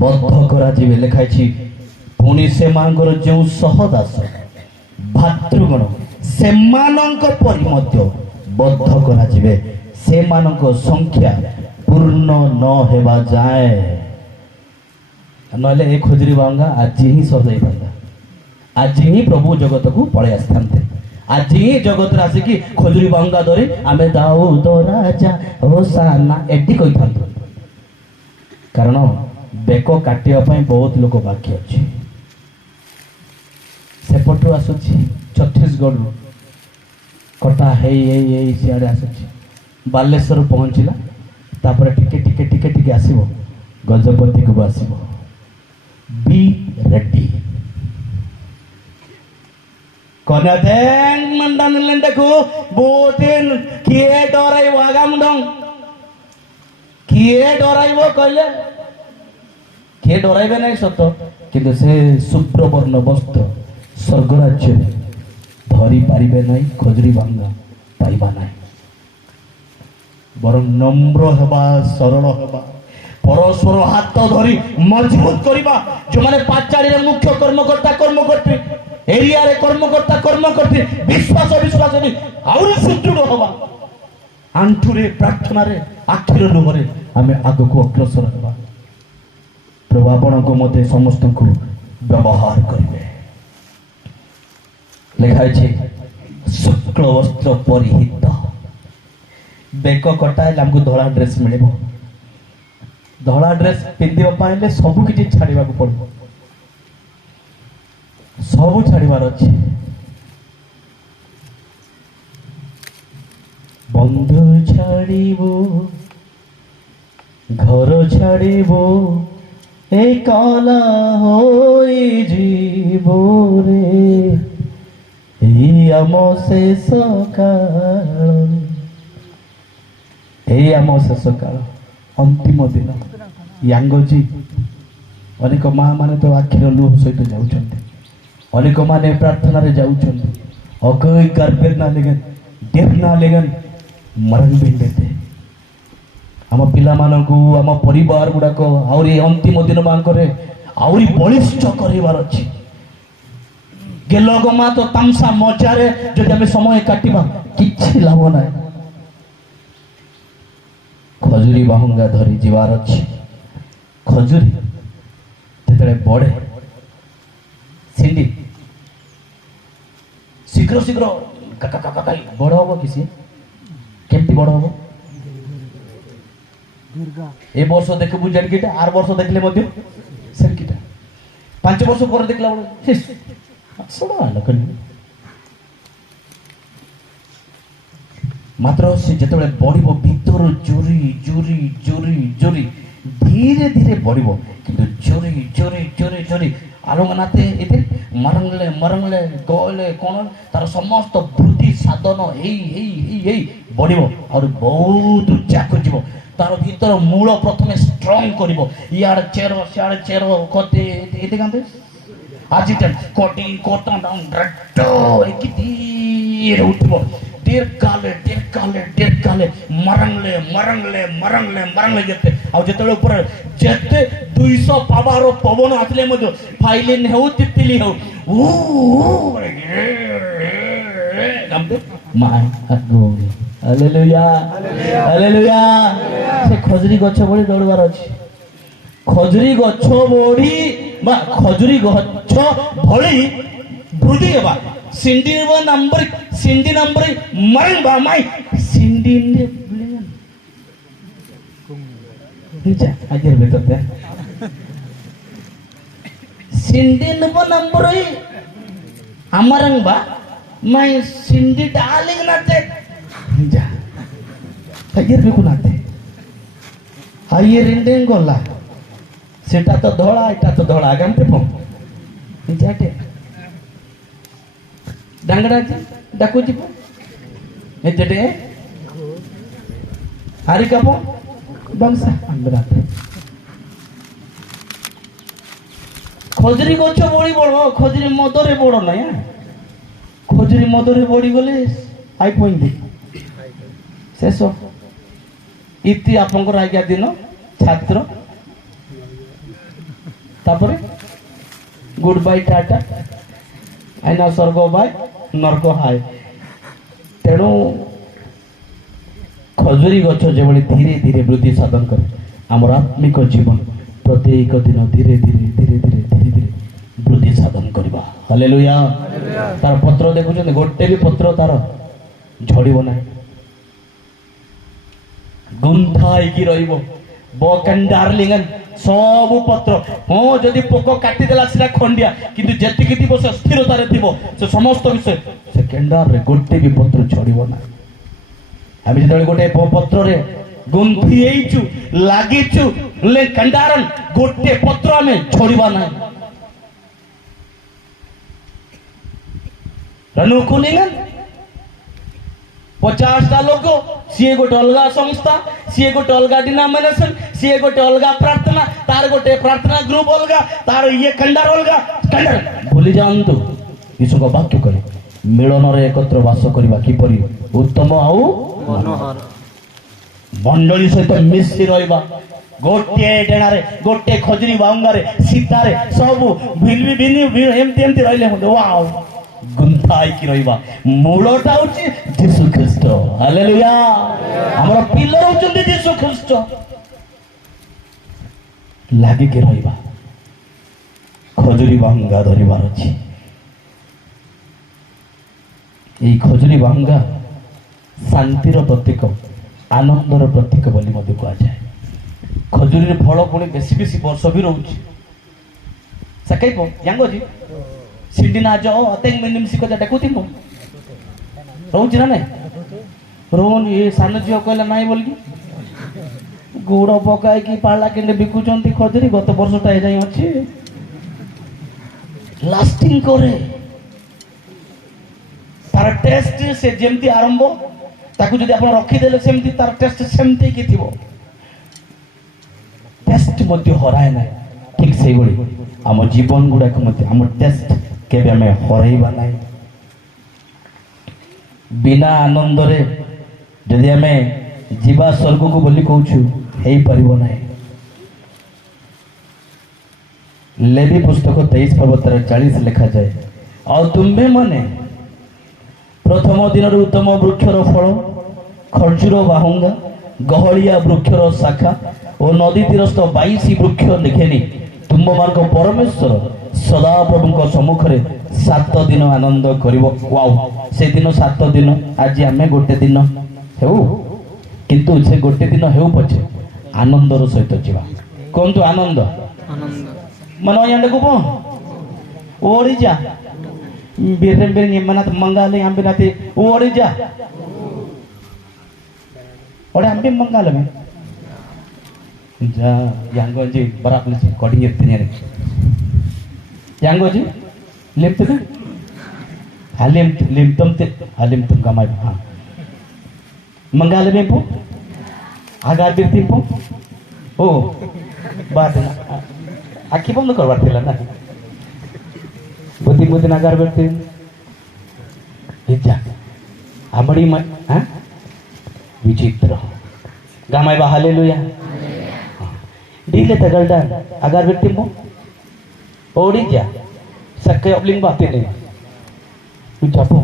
ବଦ୍ଧ କରାଯିବେ ଲେଖା ହେଇଛି ପୁଣି ସେମାନଙ୍କର ଯେଉଁ ସହଦାସ ଭାତୃଗଣ ସେମାନଙ୍କ ପରି ମଧ୍ୟ ବଦ୍ଧ କରାଯିବେ ସେମାନଙ୍କ ସଂଖ୍ୟା ପୂର୍ଣ୍ଣ ନ ହେବା ଯାଏ ନହେଲେ ଏ ଖଜୁରୀ ବାଙ୍ଗା ଆଜି ହିଁ ସରିଯାଇଥାନ୍ତା ଆଜି ହିଁ ପ୍ରଭୁ ଜଗତକୁ ପଳେଇ ଆସିଥାନ୍ତେ ଆଜି ହିଁ ଜଗତରେ ଆସିକି ଖଜୁରୀ ବାଙ୍ଗା ଧରି ଆମେ ଦାଉଦ ରାଜା ହୋସାନା ଏଠି କହିଥାନ୍ତୁ କାରଣ ବେକ କାଟିବା ପାଇଁ ବହୁତ ଲୋକ ବାକି ଅଛି ସେପଟୁ ଆସୁଛି ଛତିଶଗଡ଼ରୁ କଟା ହେଇ ସିଆଡ଼େ ଆସୁଛି ବାଲେଶ୍ୱର ପହଞ୍ଚିଲା ତାପରେ ଟିକେ ଟିକେ ଟିକେ ଟିକେ ଆସିବ ଗଜପତିକୁ ଆସିବ ବି ରେଡ୍ଡି କନ୍ୟା ଦେନ୍ ମଣ୍ଡନ ଲେଣ୍ଡକୁ ବୋଟିନ୍ କିଏ ଡରାଇବ ଆଗାମୁଣ୍ଡ କିଏ ଡରାଇବ କହିଲେ କିଏ ଡରାଇବେ ନାହିଁ ସତ କିନ୍ତୁ ସେ ଶୁଭ୍ରବର୍ଣ୍ଣ ବସ୍ତ୍ର ସ୍ୱର୍ଗରାଜ୍ୟରେ ଧରି ପାରିବେ ନାହିଁ ଖଜୁରୀ ବାଙ୍ଗା ପାଇବା ନାହିଁ ବରଂ ନମ୍ର ହେବା ସରଳ ହେବା ପରସ୍ପର ହାତ ଧରି ମଜବୁତ କରିବା ଯେଉଁମାନେ ପାଚାରୀରେ ମୁଖ୍ୟ କର୍ମକର୍ତ୍ତା ଏରିଆରେ କର୍ମକର୍ତ୍ତା ବିଶ୍ୱାସ ବି ଆହୁରି ସୁଦୃଢ଼ ହେବା ଆଣ୍ଠୁରେ ପ୍ରାର୍ଥନାରେ ଆଖିର ଲୁହରେ ଆମେ ଆଗକୁ ଅଗ୍ରସର ହେବା ପ୍ରଭୁ ଆପଣଙ୍କ ମୋତେ ସମସ୍ତଙ୍କୁ ବ୍ୟବହାର କରିବେ ଲେଖା ହେଇଛି ଶୁକ୍ଳ ବସ୍ତ୍ର ପରିହିତ ବେକ କଟା ହେଲେ ଆମକୁ ଧଳା ଡ୍ରେସ୍ ମିଳିବ ଧଳା ଡ୍ରେସ୍ ପିନ୍ଧିବା ପାଇଁ ହେଲେ ସବୁ କିଛି ଛାଡ଼ିବାକୁ ପଡ଼ିବ ସବୁ ଛାଡ଼ିବାର ଅଛି ବନ୍ଧୁ ଛାଡ଼ିବୁ ଘର ଛାଡ଼ିବୁ ଏକଲା ହୋଇଯିବ ରେ এই ଆମ ଶେଷ କାଳ ଅନ୍ତିମ ଦିନ ୟାଙ୍ଗଜି ଅନେକ ମା ମାନେ ତ ଆଖିର ଲୁହ ସହିତ ଯାଉଛନ୍ତି ଅନେକ ମାନେ ପ୍ରାର୍ଥନାରେ ଯାଉଛନ୍ତି ଅକଇ ଗାର୍ବେର ନା ଲେଗନ୍ ଡେଫ ନା ଲେଗନ୍ ମରଣ ବି ଦେତେ ଆମ ପିଲାମାନଙ୍କୁ ଆମ ପରିବାର ଗୁଡ଼ାକ ଆହୁରି ଅନ୍ତିମ ଦିନ ମାନଙ୍କରେ ଆହୁରି ବଳିଷ୍ଠ କରିବାର ଅଛି ଗେଲଗମା ତ ତାମସା ମଜାରେ ଯଦି ଆମେ ସମୟ କାଟିବା କିଛି ଲାଭ ନାହିଁ ଖଜୁରୀ ବାହୁଙ୍ଗା ଧରି ଯିବାର ଅଛି ଖଜୁରୀ ଯେତେବେଳେ ବଢେ ସିଣ୍ଡି ଶୀଘ୍ର ଶୀଘ୍ର ବଡ ହବ କି ସିଏ କେମିତି ବଡ ହବ ଏ ବର୍ଷ ଦେଖିବୁ ଯେଡିକିଟା ଆର ବର୍ଷ ଦେଖିଲେ ମଧ୍ୟ ସେଡିକିଟା 5 ବର୍ଷ ପରେ ଦେଖିଲା ବେଳକୁ ମାତ୍ର ସେ ଯେତେବେଳେ ବଢିବ ଭିତରୁ ଜୋରି ଜୋରି ଜୋରି ଜୋରି ଧୀରେ ଧୀରେ ବଢିବ କିନ୍ତୁ ଜୋରି ଜୋରି ଜୋରି ଜୋରି ଆଲୋଙ୍ଗନାତେ ଏତେ ମରଙ୍ଗଲେ ଗଲେ କ'ଣ ତାର ସମସ୍ତ ବୃଦ୍ଧି ସାଧନ ହେଇ ବଢିବ ଆହୁରି ବହୁତ ଉଚ୍ଚାକୁ ଯିବ ତାର ଭିତର ମୂଳ ପ୍ରଥମେ ଷ୍ଟ୍ରଙ୍ଗ କରିବ ଇଆଡେ ଚେର ସିଆଡେ ଚେର କତେ ଏତେ କାନ୍ତେ Agitant, cutting, cotton down, କି ଧୀରେ ଉଠିବ ଦୀର୍ଘାଲେ ମରଙ୍ଗଲେ ଯେତେ ଆଉ ଯେତେବେଳେ ଉପରେ ଯେତେ 200 ପାୱାର ପବନ ଆସିଲେ ମଧ୍ୟ ଫାଇଲିନ୍ ହେଉ ତିତିଲି ହେଉ ହାଲେଲୁୟା ସେ ଖଜୁରୀ ଗଛ ଭଳି ଦୌଡ଼ିବାର ଅଛି ଖଜୁରୀ ଗଛ ବଢି ବା ଖଜୁରୀ ଗଛ ଭଳି ବୃଦ୍ଧି ହେବା ସିଣ୍ଡି ନମ୍ବର ମରଙ୍ଗ ମାଇ ସିଣ୍ଡି ଆଜିର ଭିତରେ ସିଣ୍ଡି number Amarang ba? May sindi darling natin. Ja. Ayir bi kunate. Ayir indeng gola. Seta to dhola, eta to dhola. Agam te pom. Jate. Dangada ji, daku ji pom. Jate. Hari kapo? Bangsa ambrate. খজুরি গছ বড়ি বড় খজুরি মদরে বড় না খজুরি মদরে বড়ি গলে আই পইন্দি শেষ ইতি আপনার আজ্ঞা দিন ছাত্র তারপরে গুড বাই টাটা আইনা স্বর্গ বাই নর্ক হায় তেণু খজুরি গছ যেভাবে ধীরে ধীরে বৃদ্ধি সাধন করে আমার আত্মিক জীবন প্রত্যেক দিন ধীরে ধীরে ধীরে ধীরে ধীরে ধীরে বৃদ্ধি সাধন করিবা হালেলুয়া তার পত্র দেখুছেন গোটে বি পত্র তার ঝড়িব না গুন্থা হইকি রহিব বকান্ডারলিঙ্গন সবু পত্র হ্যাঁ যদি পোক কাটি দেলা সেটা খন্ডিয়া কিন্তু যেতিকি থিব সে স্থিরতারে থিব সে সমস্ত বিষয় সে কেন্ডারে গোটে বি পত্র ঝড়িব না আমি যেতବେଳେ গোটে পত্ରରେ গুন্থি ହେଇଛୁ ଲାଗିଛୁ ହେଲେ କଣ୍ଡାରନ ଗୋଟେ ପତ୍ର ଆମେ ଛୋଡ଼ିବା ନାହିଁ ରନୁ କୁନିଙ୍ଗନ 50ଟା ଲୋକ ସିଏ ଗୋଟେ ଅଲଗା ସଂସ୍ଥା ସିଏ ଗୋଟେ ଅଲଗା ଡିନୋମିନେସନ ସିଏ ଗୋଟେ ଅଲଗା ପ୍ରାର୍ଥନା ତାର ଗୋଟେ ପ୍ରାର୍ଥନା ଗ୍ରୁପ ଅଲଗା ତାର ଇଏ କଣ୍ଡାର ଅଲଗା କଣ୍ଡାର ଭୁଲି ଯାଆନ୍ତୁ ଯୀଶୁଙ୍କ ବାକ୍ୟ କରେ ମିଳନରେ ଏକତ୍ର ବାସ କରିବା କିପରି ଉତ୍ତମ ଆଉ ମନୋହର ମଣ୍ଡଳୀ ସହିତ ମିଶି ରହିବା ଗୋଟିଏ ଡେଣାରେ ଗୋଟିଏ ଖଜୁରୀ ବାଉଙ୍ଗାରେ ସୀତାରେ ସବୁ ଏମିତି ଏମିତି ରହିଲେ ୱାଓ ଗୁନ୍ଥା ହେଇକି ରହିବା ମୂଳଟା ହଉଛି ଯୀଶୁ ଖ୍ରୀଷ୍ଟ ହାଲେଲୁୟା ଆମର ପିଲର ହଉଛନ୍ତି ଯୀଶୁ ଖ୍ରୀଷ୍ଟ ଲାଗିକି ରହିବା ଖଜୁରୀ ବାହୁଙ୍ଗା ଧରିବାର ଅଛି এই ଖଜୁରୀ ବାହୁଙ୍ଗା ଶାନ୍ତିର ପ୍ରତୀକ ଆନନ୍ଦର ପ୍ରତୀକ ବୋଲି ମଧ୍ୟ କୁହାଯାଏ ଖଜୁରୀର ଫଳ ପୁଣି ବେଶୀ ବେଶୀ ବର୍ଷ ବି ରହୁଛି ସାକାଇବ ଜାଙ୍ଗଜି ସିଣ୍ଡିନା ଯ ଅତେଙ୍ଗ ମିନିମ ସିକଜା ଡାକୁଥିବ ରହୁଛି ନା ନାଇଁ ରହୁନି ଏ ସାନ ଝିଅ କହିଲା ନାଇଁ ବୋଲିକି ଗୁଡ଼ ପକାଇକି ପାଲା କେଣ୍ଡେ ବିକୁଛନ୍ତି ଖଜୁରୀ ଗତ ବର୍ଷଟା ଏ ଯାଇ ଅଛି ଲାଷ୍ଟିଂ କରେ ତାର ଟେଷ୍ଟ ସେ ଯେମିତି ଆରମ୍ଭ ତାକୁ ଯଦି ଆପଣ ରଖିଦେଲେ ସେମିତି ତାର ଟେଷ୍ଟ ସେମିତି କି ଥିବ ଟେଷ୍ଟ ମଧ୍ୟ ହରାଏ ନାହିଁ ଠିକ ସେଇଭଳି ଆମ ଜୀବନ ଗୁଡାକ ମଧ୍ୟ ଆମ ଟେଷ୍ଟ କେବେ ଆମେ ହରାଇବା ନାହିଁ ବିନା ଆନନ୍ଦରେ ଯଦି ଆମେ ଯିବା ସ୍ୱର୍ଗକୁ ବୋଲି କହୁଛୁ ହେଇପାରିବ ନାହିଁ ଲେବି ପୁସ୍ତକ 23 ପର୍ବ 40 ଲେଖାଯାଏ ଆଉ ତୁମ୍ଭେ ମାନେ ପ୍ରଥମ ଦିନର ଉତ୍ତମ ବୃକ୍ଷର ଫଳ ଖଜୁର ବାହୁଙ୍ଗା ଗହଳିଆ ବୃକ୍ଷର ଶାଖା ଓ ନଦୀ ତୀରସ୍ଥ 22 ବୃକ୍ଷ ଦେଖେନି ତୁମମାନଙ୍କ ପରମେଶ୍ୱର ସଦାପ୍ରଭୁଙ୍କ ସମ୍ମୁଖରେ 7 ଦିନ ଆନନ୍ଦ କରିବ ୱାଓ ସେଦିନ 7 ଦିନ ଆଜି ଆମେ ଗୋଟେ ଦିନ ହେଉ କିନ୍ତୁ ସେ ଗୋଟେ ଦିନ ହେଉ ପଛେ ଆନନ୍ଦର ସହିତ ଯିବା କୁହନ୍ତୁ ଆନନ୍ଦ ମାନେ ଅୟାଣ୍ଡକୁ କଣ ଓଡିଯା बेरबेर निमनात मंगाले हम बिनाते ओड़ी जा ओड़े हम भी मंगाले में जा यांगो जी बराबर से कोडिंग इतने रे यांगो जी लिप्त ना हालिम तुम गमाई हां मंगाले में पो आगा बिरती पो ओ बात आखी बंद करवा थिला ना बुद्धि बुद्धि नगर बैठते इज्जा आमड़ी मत हाँ विचित्र गामाई बा हालेलुया डीले तगलडा अगर बैठते मो ओड़ी जा सक्के अपलिंग बातें नहीं तू जापो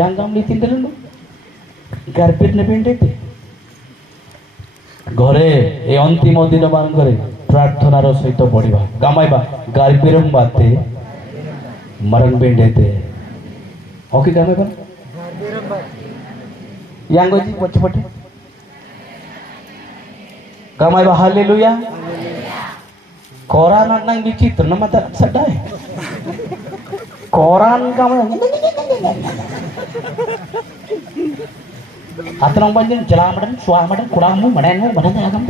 yang gam नी तिंदर लो गारपेट ने पेंटे थे घरे ए अंतिम दिन मान करे प्रार्थना रो सहित पढ़िबा गामाई बा गारपेरम बाते मरंग बेंडेते ओके गामे बन यांगो जी पछ पछ गामाई बा हालेलुया कोरा नंग विचित्र न मत सडाय koran kamu atrang banjir jalan madan suah madan kurangmu madanmu madan agam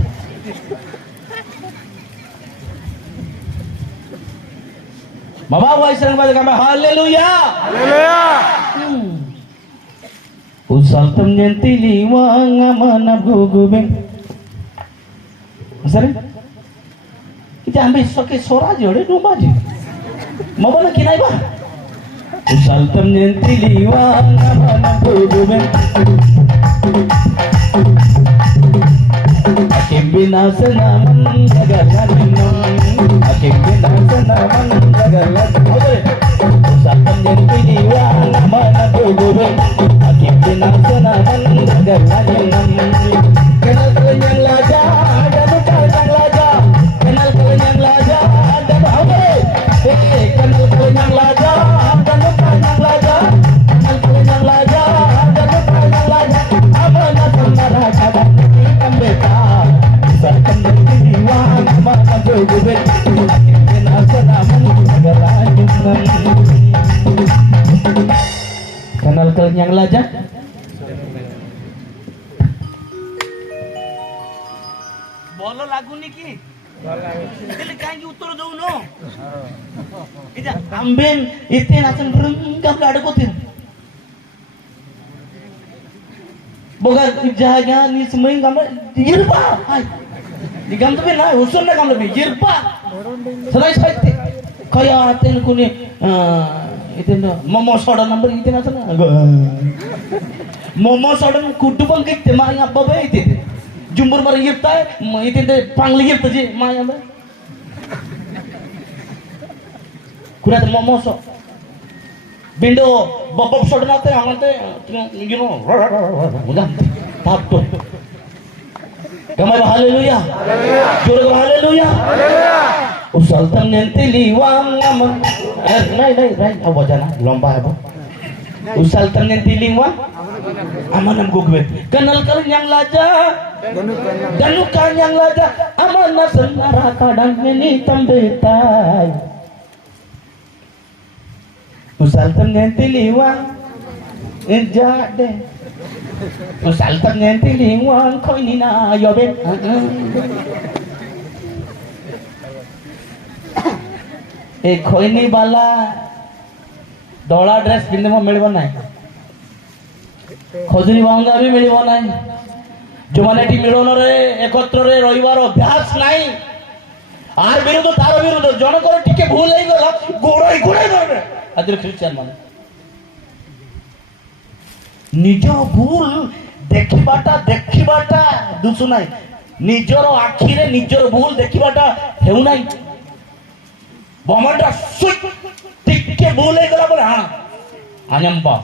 mama wai serang pada kami haleluya usal temnen tiliwang amana gugubeng sare kita ambil soke sora jode domba je mau nak kinai ba usal temnen tiliwang amana gugubeng akim binasana jagalanam akim binasana jagalanam usal temnen tiliwang amana gugubeng akim binasana jagalanam kenal kenyang laja dan kenyang laja kenal kenyang laja dan apa kenal kenyang laja dan kenyang laja kenal kenyang laja dan kenyang laja amana sambara kada kambeta sarkan diwan mata jogobe akhirnya sanaman garajunan kenal kenyang laja बोलो लागू नहीं की दिल कांगी उत्तर दो नो इजा आंबेन इतने नाचन रंगam अडकोतीर बोगा जागा नी समय गम यिरपा हाय नी गम तो ना हुसन ना गम ले यिरपा सदाई साइते कया तेन कुनी इतने मोमो सोडा नंबर इतने नाचन मोमो सोडा कुटुबंग के तेमारी अब्बा बे इतने जुम्बर मर गिरता है इतने पांगली गिरता जी माया में कुरात मोमोसो बिंदो बब्बब शॉट नाते हमते you know उधर ताप तो कमाई हालेलुया जोर को हालेलुया उस साल्तन नेंते लिवांग अमन नहीं अब वजना लंबा है वो उस साल्तन नेंते Libang aman am gugbe kenal yang laja ganukan yang laja aman senara kadang ini tambetai usal temnenti liwang enjade usal temnenti liwang koi ni na yobe koi ni bala dola dress पिंधे में मिलवा नहीं खजुरी बांगा भी मिलिबो नाही जो माने टी मिलन रे एकत्र रे रविवार अभ्यास नाही आर विरुद्ध तार विरुद्ध जनकर टिके भूल होई गला गोड़ई गोड़ई करबे आदिर क्रिश्चियन माने निज भूल देखिबाटा दुसु नाही निजर आखी रे निजर भूल देखिबाटा हेउ नाही बमंडा सुट टिके भूल होई गला बोले हां आनंबा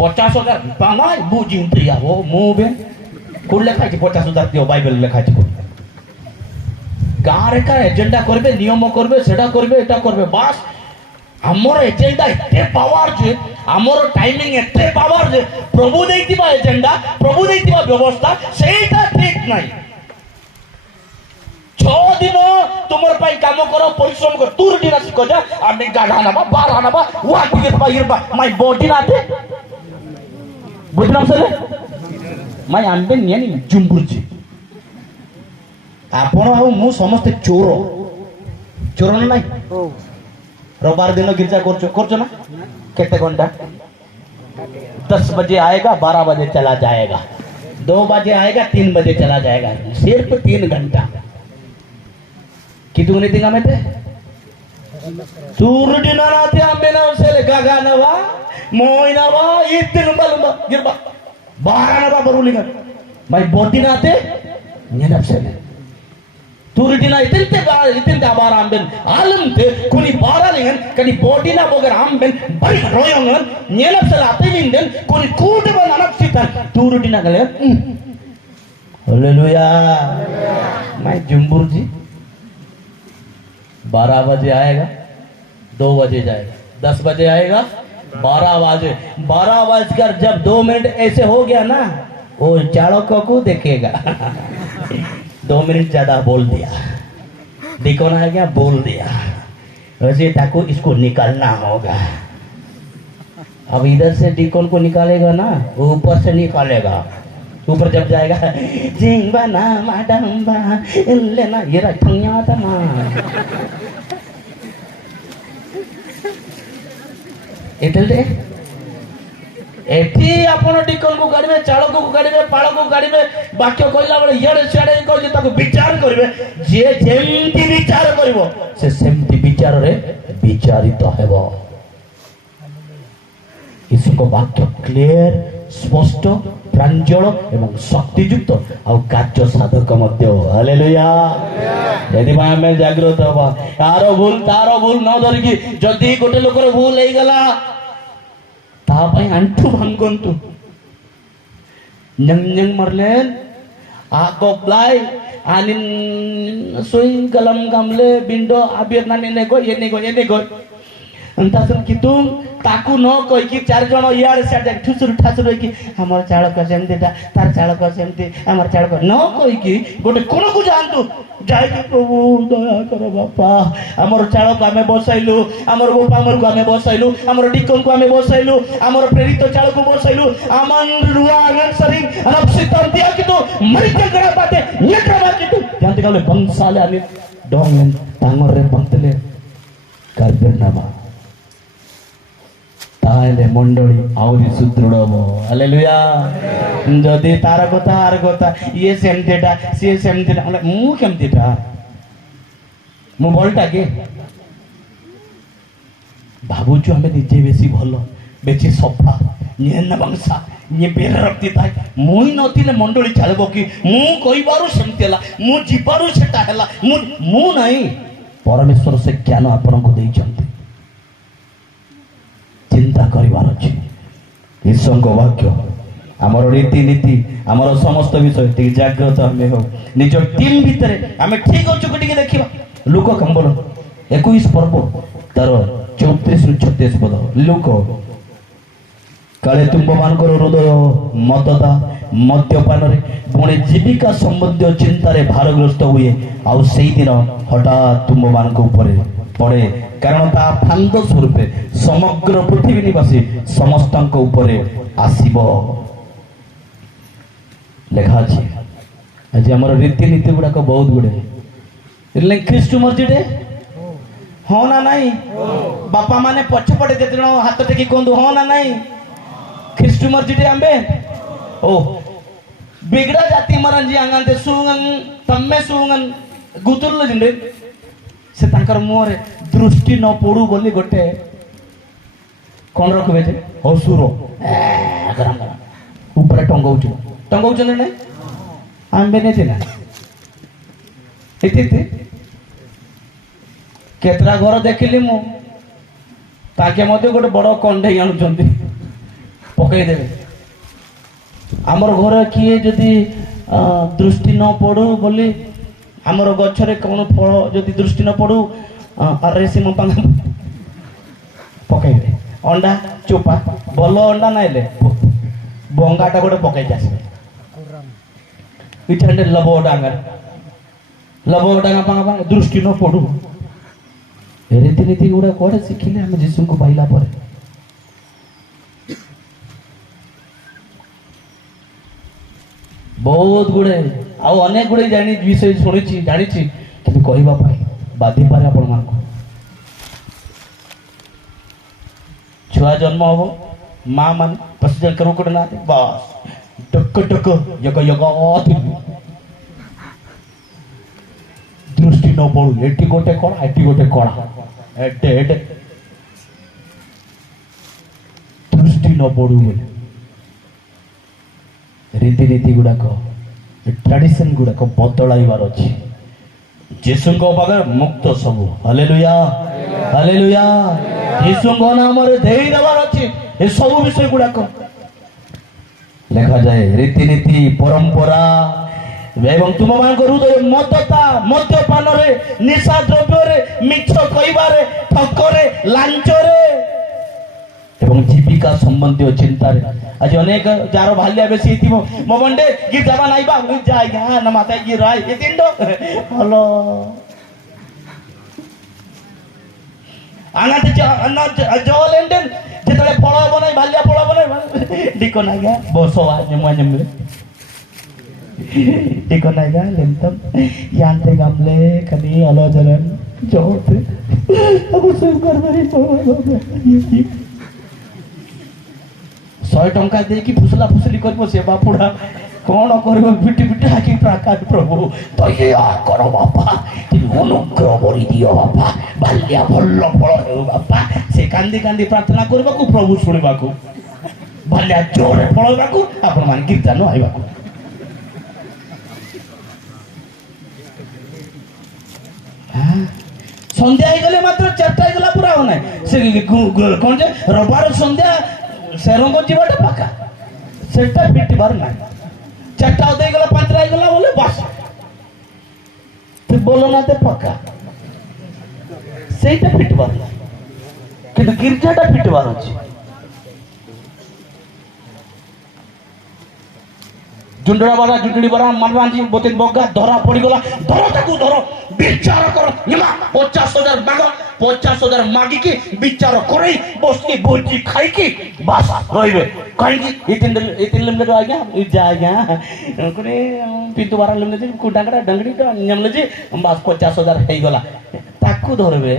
50,000 पामाय बुझी उठिया वो मुबे कोड लेखा है 50,000 दियो बाइबल लेखा है गारे का एजेंडा करबे नियम करबे सेटा करबे एटा करबे बस हमर एजेंडा एते पावर जे हमर टाइमिंग एते पावर जे प्रभु देइतिबा एजेंडा प्रभु देइतिबा व्यवस्था सेटा ठीक नाही 6 दिन तुमर पाई काम करो परिश्रम कर तूर दिना सिको जा आमी गाढ़ा ना बा बार आना बा वा दिगे बा इरबा माय बॉडी नाते बुझनाम सले माय आंबे नियानी जुम्बुरजी आपण आ मु समस्त चोर चोर ना नाही रविवार दिन गिरजा करछो ना केते घंटा 10 बजे आएगा 12 बजे चला जाएगा 2 बजे आएगा 3 बजे चला जाएगा सिर्फ 3 घंटा कितने दिन में थे सूर्य नाते आंबे ना उसे गागा नवा मोई नवा इतने बलमा गिरबा बारा नवा बरुलिंगा माय बोटी नाते नेनप से तूरिटिना इतने बारा आंबेन आलम थे कुनी बारा लिंगन कनी बोटी ना बोगर आंबेन बाई रोयंगन नेनप से आते लिंगन कुनी कूटे बन अनप सितन तूरिटिना गले हालेलुया मैं जुम्बुर जी 12 बजे आएगा 2 बजे जाएगा 10 बजे आएगा 12 बजकर जब 2 मिनट ऐसे हो गया ना वो चाणक्य को देखेगा 2 मिनट ज्यादा बोल दिया देखो ना क्या बोल दिया वैसे ताको इसको निकालना होगा। अब इधर से डिकॉन को निकालेगा ना, वो ऊपर से निकालेगा। ऊपर जब जाएगा जिंगबा ना माडम्बा लेना ये रखिया था ना। ଏଠି ଆପଣ ଟିକନକୁ କାଢ଼ିବେ, ଚାଳକକୁ କାଢ଼ିବେ, ପାଳକୁ କାଢ଼ିବେ, ବାକ୍ୟ କହିଲା ବେଳେ ଇଆଡ଼େ ସିଆଡ଼େ କହିଲେ ତାକୁ ବିଚାର କରିବେ। ଯିଏ ଯେମିତି ବିଚାର କରିବ ସେ ସେମିତି ବିଚାରରେ ବିଚାରିତ ହେବ। ଈଶ୍ୱରଙ୍କ ବାକ୍ୟ କ୍ଲିୟର, ସ୍ପଷ୍ଟ, ପ୍ରାଞ୍ଜଳ ଏବଂ ଶକ୍ତିଯୁକ୍ତ ଆଉ କାର୍ଯ୍ୟ ସାଧକ ମଧ୍ୟ। ହାଲେଲୁୟା। ସେଥିପାଇଁ ଆମେ ଜାଗ୍ରତ ହବା। ତାର ଭୁଲ ନ ଧରିକି ଯଦି ଗୋଟେ ଲୋକର ଭୁଲ ହେଇଗଲା ତା ପାଇଁ ଆଣ୍ଠୁ ଭାଙ୍ଗନ୍ତୁ। ņang marlen akoblay anin suing galam gamle bindo abir nane nego nego अंतासन कितुम ताकू न कहि कि चार जण यार साड ठुसुर ठासुर कि हमर चालक सेमतिटा तार चालक सेमति हमर चालक न कहि कि गोटे कोन को जानतु जाय कि प्रभु दया कर बापा हमर चालक आमे बसाइलु हमर गोपा हमर को आमे बसाइलु हमर डिकन को आमे बसाइलु हमर प्रेरित चालक को बसाइलु आमन रुआ आंगन सरी अनपसित दिया कि तो मरिके गरा बाते नेtra बाते तो जानते काले बंसाले आने डोंग तांगर रे बंतले करबेनामा ताले मंडली आउरी सुदृढ़ हो। हालेलुया। जदि तार कथा आर कथा ये सेमतेटा से सेमतेटा मु केमतिटा मु बोलटा के भाबुचु हमें निजे बेसी भलो बेसी सफा नियन वंशा ये बेर रक्ति ताई मुई नथिले मंडली चलबो कि मु कहिबारु सेमतेला मु जीबारु सेटा हैला मु नहीं परमेश्वर से ज्ञान आपन को देई चंती चिंता करिवार अछि। ईश्वर वाक्य आमर रीतिनीति आमर समस्त विषय टी जागृत हमें हो निज टीम भितर आम ठीक अच्छे टी देखा लुक कंबल 21 पर्व तार 34-36 पद लुक काले तुम मान हृदय मतदा मद्यपान पुणी जीविका संबंधी चिंतार भारग्रस्त हुए आउ से दिन हठात तुम मान पड़े कारण ता फांद स्वरूपे समग्र पृथ्वी निवासी समस्त आसीब लेखा अच्छे आज आम रीतिनीति गुड़ाक बहुत गुड़े ख्रीष्ट मर्जीटे हाँ ना नाई बापा माने पछपटे जिते जन हाथ टेकी कहतु हाँ ना नाई ख्रीष्ट मर्जीटे आंबे ओ बिगड़ा जाति मरन जी आंगनते सुंगन तम्मे सुंगन गुतुरल जिंदे से तांकर मुहर दृष्टि न पड़ू बोली गोटे कौन रखबे जे असुर गरम गरम ऊपर टंगाउछ ना आंबे ने थिला एते केतरा घर देखिली मु ताके मते गोटे बड़ कंढे आनुचंती पकई देबे आमर घर किए जदि दृष्टि न पड़ू बोली आमर गछरे कौन फल जदि दृष्टि न पड़ू अरे सिम पकई दे अंडा चोपा भल अंडा नाइले बंगाटा गोटे पकई आस इठांडे लब डांगा पांगा दृष्टि न पड़ू रीतिनीति गुड़ा कौड़े शिखिले आम जीशु को पाइला पर बहुत गुड़े आउ अनेक गुड़े जानी विषय शुणी जानी कि कहवाई बाधि पारे आपण मान छुआ जन्म हम माँ मान प्रेसिडेंट करो कोटे ना बस टक टक यग यग दृष्टि न पड़ू एटी गोटे कड़ा एटी गोटे कड़ा एटे एटे दृष्टि न पड़ू बोले रीतिनीति गुड़ाक ट्रेडिशन गुड़ाक बदलाइबार अच्छी जीशु पाखे मुक्त सब। हालेलुया हालेलुया जीशु नाम देवार अच्छी ये सब विषय गुड़ाक लिखा जाए रीतिनीति परंपरा एवं तुम मान हृदय मतता मद्यपान निशा द्रव्य मिछ कहबारे ठकरे लांचरे एवं जीविका संबंधी चिंता आज अनेक जार भालिया बेसी मो मंडे गिर जावा नाइबा जाय ना माता गिर राय ये तिंडो हेलो ଆଙ୍ଗାତେ ଜଳ ଏଣ୍ଡେନ୍ ଯେତେବେଳେ ଫଳ ହବ ନାହିଁ ବାଲିଆ ଫଳ ହବ ନାହିଁ ଡିକ ନାଗା ବସ ନେମୁଆ डिको नागा लेंतम यांते गामले कनी अलोजरन जोते अब सब करबरी 100 टंका दे कि फुसला फुसली करबो से बापुडा कोन करबो बिटी बिटी हाकी प्राकाट प्रभु दया करो बापा अनुग्रह करि दियो बापा बाल्या भल्ल फल हे बापा से कांदी कांदी प्रार्थना करबाकू प्रभु सुनिबाकू बाल्या जोरे फलबाकू आपण मान कीर्तन आइबाकू सन्ध्या गले मात्र 4टा गला पूरा हो ना से कौन जे रबार सन्ध्या सेरंग जीवाटा पाका सेटा फिट बार ना 4टा उदय गला 5टा गला बोले बस तू बोलो ना ते पक्का सेटा फिट बार किंतु गिरजाटा फिट बार अछि जुंडड़ा बाबा जुंडड़ी बरा मनवांजी बोतेन बग्गा धरा पड़ी गला धरो ताकू धरो विचार करो निमा 50,000 बागा 50,000 मागी की विचार करई बसकी भोजी खाई की बस रहिबे काई की इतिन लेमले आ गया इ जा गया कोने पिंतु बारा लेमले जे कुडागड़ा डंगड़ी तो नेमले जे बस 50,000 हेई गला ताकू धरबे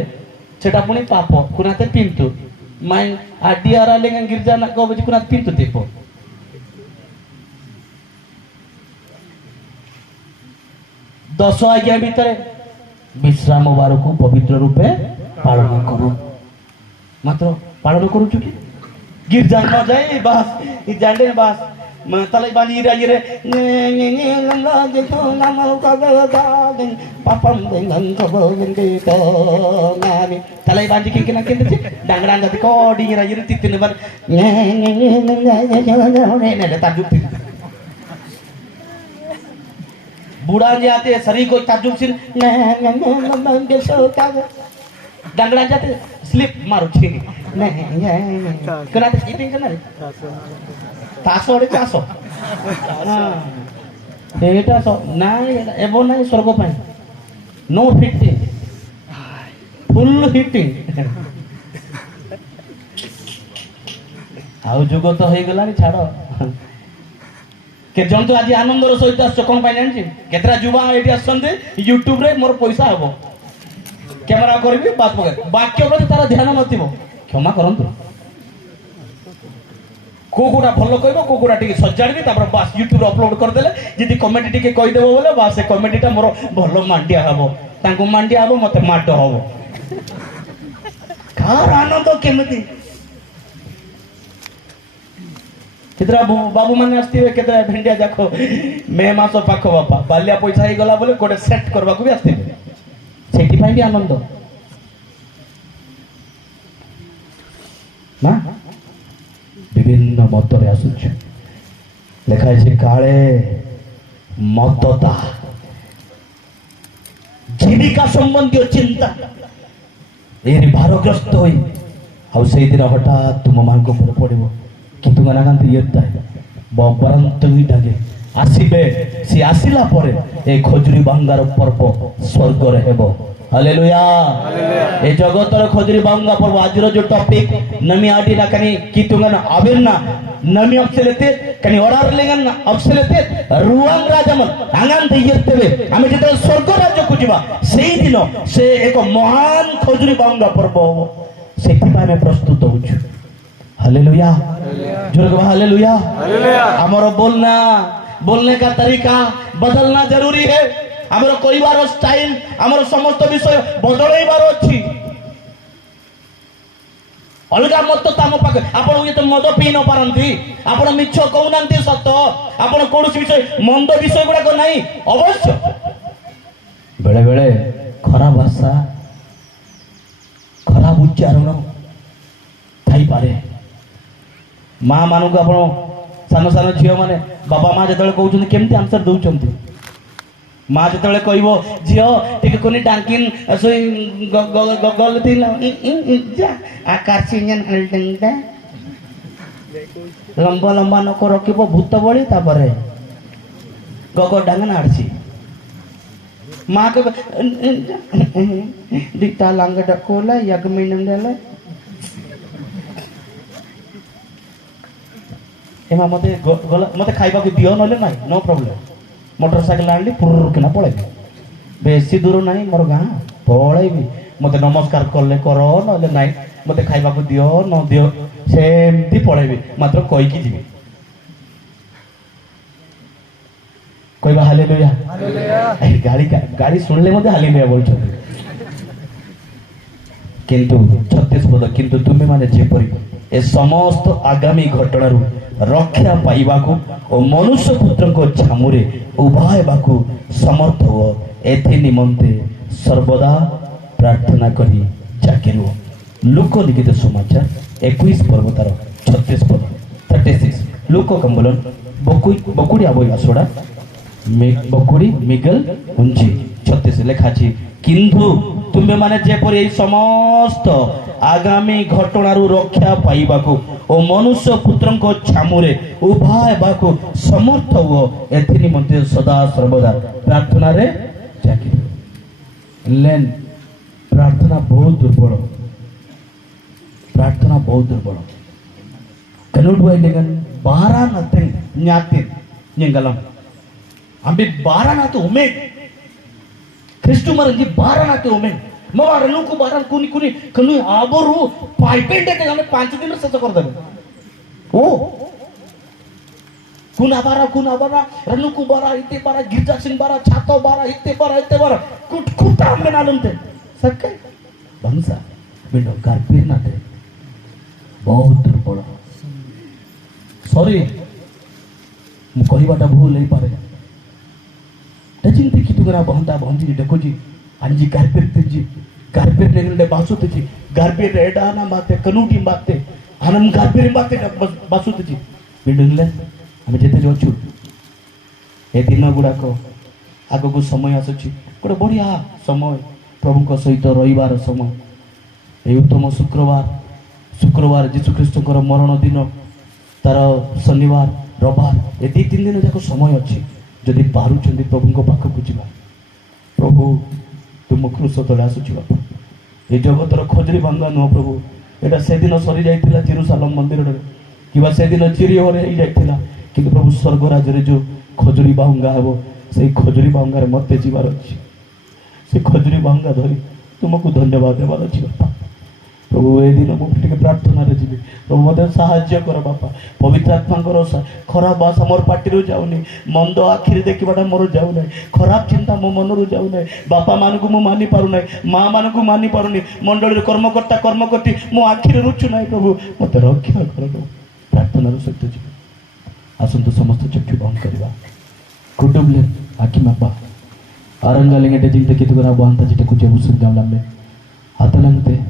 सेटा पुनी पाप कुनाते पिंतु माय आडियारा लेंगा गिरजा ना को बजी कुनाते पिंतु तेपो दस आज्ञा भितर विश्राम बार को पवित्र रूपे पालन करो मात्र पालन करू कि गिरजा न जाए बस जाने बस तले बानी रे रे देखो नाम का पापम देंगन कब गंगे तो नामी तले बांधी के ना के डांगड़ा जाते कोडी रे रे तितिन बार ने ताजुब बूढ़ा जाते शरीर को ताजुब सिर डंगड़ा जाते स्लिप मारो छी कनाते ईटिंग करना रे तासो रे तासो हां एटा सो ना एबो ना स्वर्ग पाए नो फिटिंग फुल हिटिंग आउ जुग तो हो गला नी छाड़ो के जन तो आज आनंदर सहित आस कौन पाई जानी केतरा युवा एटी आसते यूट्यूब रे मोर पैसा हम कैमेरा करी बात पकड़ वाक्य प्रति तार ध्यान नथिबो क्षमा करंतु को कोटा भलो कहबो को कोटा टिके सजाड़बी तापर बास यूट्यूब अपलोड कर देले जदी कमेंट टिके कहि देबो बोले बास से कमेंटटा मोर भलो मांडिया हबो तांको मांडिया हबो मते माड हबो कार आनंद केमति कितरा बाबू माने आस्तिबे केतरा भेंडिया जाखो मे मास पाखो बापा बालिया पैसा ही गला बोले कोटे सेट करबा को भी आस्तिबे सेठी पाई भी आनंद ना विभिन्न मतरे आसुछ लेखाय छै काळे मतता जीविका संबंधी चिंता एरी भारग्रस्त होई आ सेई दिन हठात तुम मान को पड़िबो कि तुम नागांत येता बपरंत डाके आसीबे सी आसिला परे ए खजुरी बांगार पर्व स्वर्ग रे हेबो हालेलुया ए जगतर खजुरी बांगा पर्व आजरो जो टॉपिक नमी आडी ना कनी कि तुम ना आबिरना नमी अपसेलेते कनी ऑर्डर लेगन अपसेलेते रुआंग राजमल आंगांत येतेबे आमी जेते स्वर्ग राज्य को जिबा सेई दिन से एक महान खजुरी बांगा पर्व सेठी पाए प्रस्तुत होछु हालेलुया जोर कहो हालेलुया हमारा बोलने का तरीका बदलना जरूरी है हमारा कहिबार स्टाइल हमारा समस्त विषय बदलैबार अछि अलगा मत ताम पाक आपण ये तो मद पी न पारंती आपण मिछ कहउनांती सत आपण कोनोसी विषय मंद विषय गुडा को नाही अवश्य बेले बेले खराब भाषा खराब उच्चारण थाई पारे माँ मान को आप सान सान झील मैंने बाबा माँ जो कहते केमती आंसर दौरान माँ जो कह झील टे कोनी डाकिन आकाश लंबा लंबा नक रखी भूत बड़ी गग डांगन आड़सी माँ के दिखता लांग डकोला यग मिनम डाला एमा मते गला मते खाइबा को दियो नले नाइ नो प्रॉब्लम मोटरसाइकिल आनली पुर केना पळेबी बेसी दूर नाही मोर गाँ पळेबी मते नमस्कार करले करो नले नाइ मते खाइबा को दियो न दियो सेमती पळेबी मात्र कोई की जीवी कहवा हालेलुया गाड़ी गाड़ी सुनले मते हालेलुया बोलछो किंतु 36 पद किंतु तुमे माने जेपरि ए समस्त आगामी घटनारू रक्षा पाइबाकू और मनुष्य पुत्र को छामुरे उभा हेबाकू समर्थ हो एथि निमंते सर्वदा प्रार्थना करी जाकिरो लुक लिखित समाचार 21 पर्व तार 36 पद 36 लुक कंबलन बकुड़ी आबो आसोड़ा बकुड़ी मिगल उंची 36 लेखा अछि किंतु तुमे माने जेपरि ए समस्त आगामी घटनारू रक्षा पाइबाकू और मनुष्य पुत्र को छामुरे उभा हेबाकू समर्थ हो एथि निमंते सदा सर्वदा प्रार्थना रे जाके लेन प्रार्थना बहुत दुर्बल प्रार्थना बहुत दुर्बल कनुड वाइलेगन बारा नते न्याते निंगलम अबे बारा नाते उमे क्रिस्टु मरंजी बारा नाते उमे मवारनु को बारा कुनी कुनी कनु आबरू पाइपेंट के जाने 5 दिन सच कर देबे ओ कुना बारा रनु को बारा इते बारा गिरजा सिंह बारा छातो बारा इते बारा कुट कुटा में नालमते सके बंसा बिंडो कारपीर नाते बहुत दुर्बल सॉरी मु कहिबाटा भूल नहीं पारे चिंती कि तुगरा बहंता बहंती देखो जी अंजी कारपेट नेगले बासुते जी कारपेट एडा ना बाते कनुटी बाते आनंद कारपेट बाते बासुते जी बिंडले आमे जेते जोछु ए दिन गुडा को आगो को समय आसुची गोटे बढ़िया समय प्रभु को सहित रविवार समय ए उत्तम शुक्रवार जीशु ख्रीष्ट मरण दिन तार शनिवार रविवार ए 2-3 दिन जाक समय अच्छी जदि पारुचंदी प्रभु को पाख को जीवा प्रभु तुम क्रूस तले आसुची बापा ये जगतर खजुरी भांगा नुह प्रभु एटा से दिन सरी जाइतिला जेरूसालेम मंदिर रे किबा से दिन चिरी होरे ही जाइतिला किंतु प्रभु स्वर्ग राज्य रे जो खजुरी भांगा हेबो से खजुरी भांगा रे मते जीवार अछि से खजुरी भांगा धरी तुमको धन्यवाद देवार अछि बापा प्रभु ए दिन मुझे प्रार्थना रे जीवी प्रभु मते साहाय्य कर बापा पवित्र आत्मा कर खराब भाषा मोर पाटी जाऊनी मंद आखिरी देखा मोर जाऊ ना खराब चिंता मो मन रू जाऊ ना बापा मान को मानि पारु ना माँ मान को मानि पारुनी मंडल कर्मकर्ता कर्मकर्ती मो आखिरी रुचु ना प्रभु मत रक्षा कर प्रार्थना सहित जीव आसतु समस्त चक्षु बंद करवा कुटुंबले आखि बापा आरंगालिंगे जिंते कितु करा बांता जिते कुछ उसन गावला में आतलंगते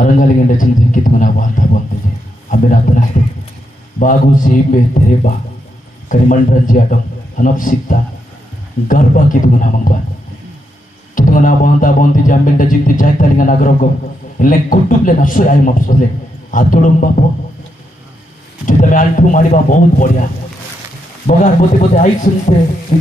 अरंगालिंगे चिंते कितमना बांता बनते जे अबे रात रखते बागु सी में तेरे बा करिमंडर जी आटम अनप सीता गर्भा कितमना मंगवा कितमना बांता बनते जे अम्बे चिंते जायता लिंगा नगरम को इल्ले कुटुंबले नसो आय मपसले आतुडम बापो जिते में आंटू मारिबा बहुत बढ़िया बगार बोते बोते आई सुनते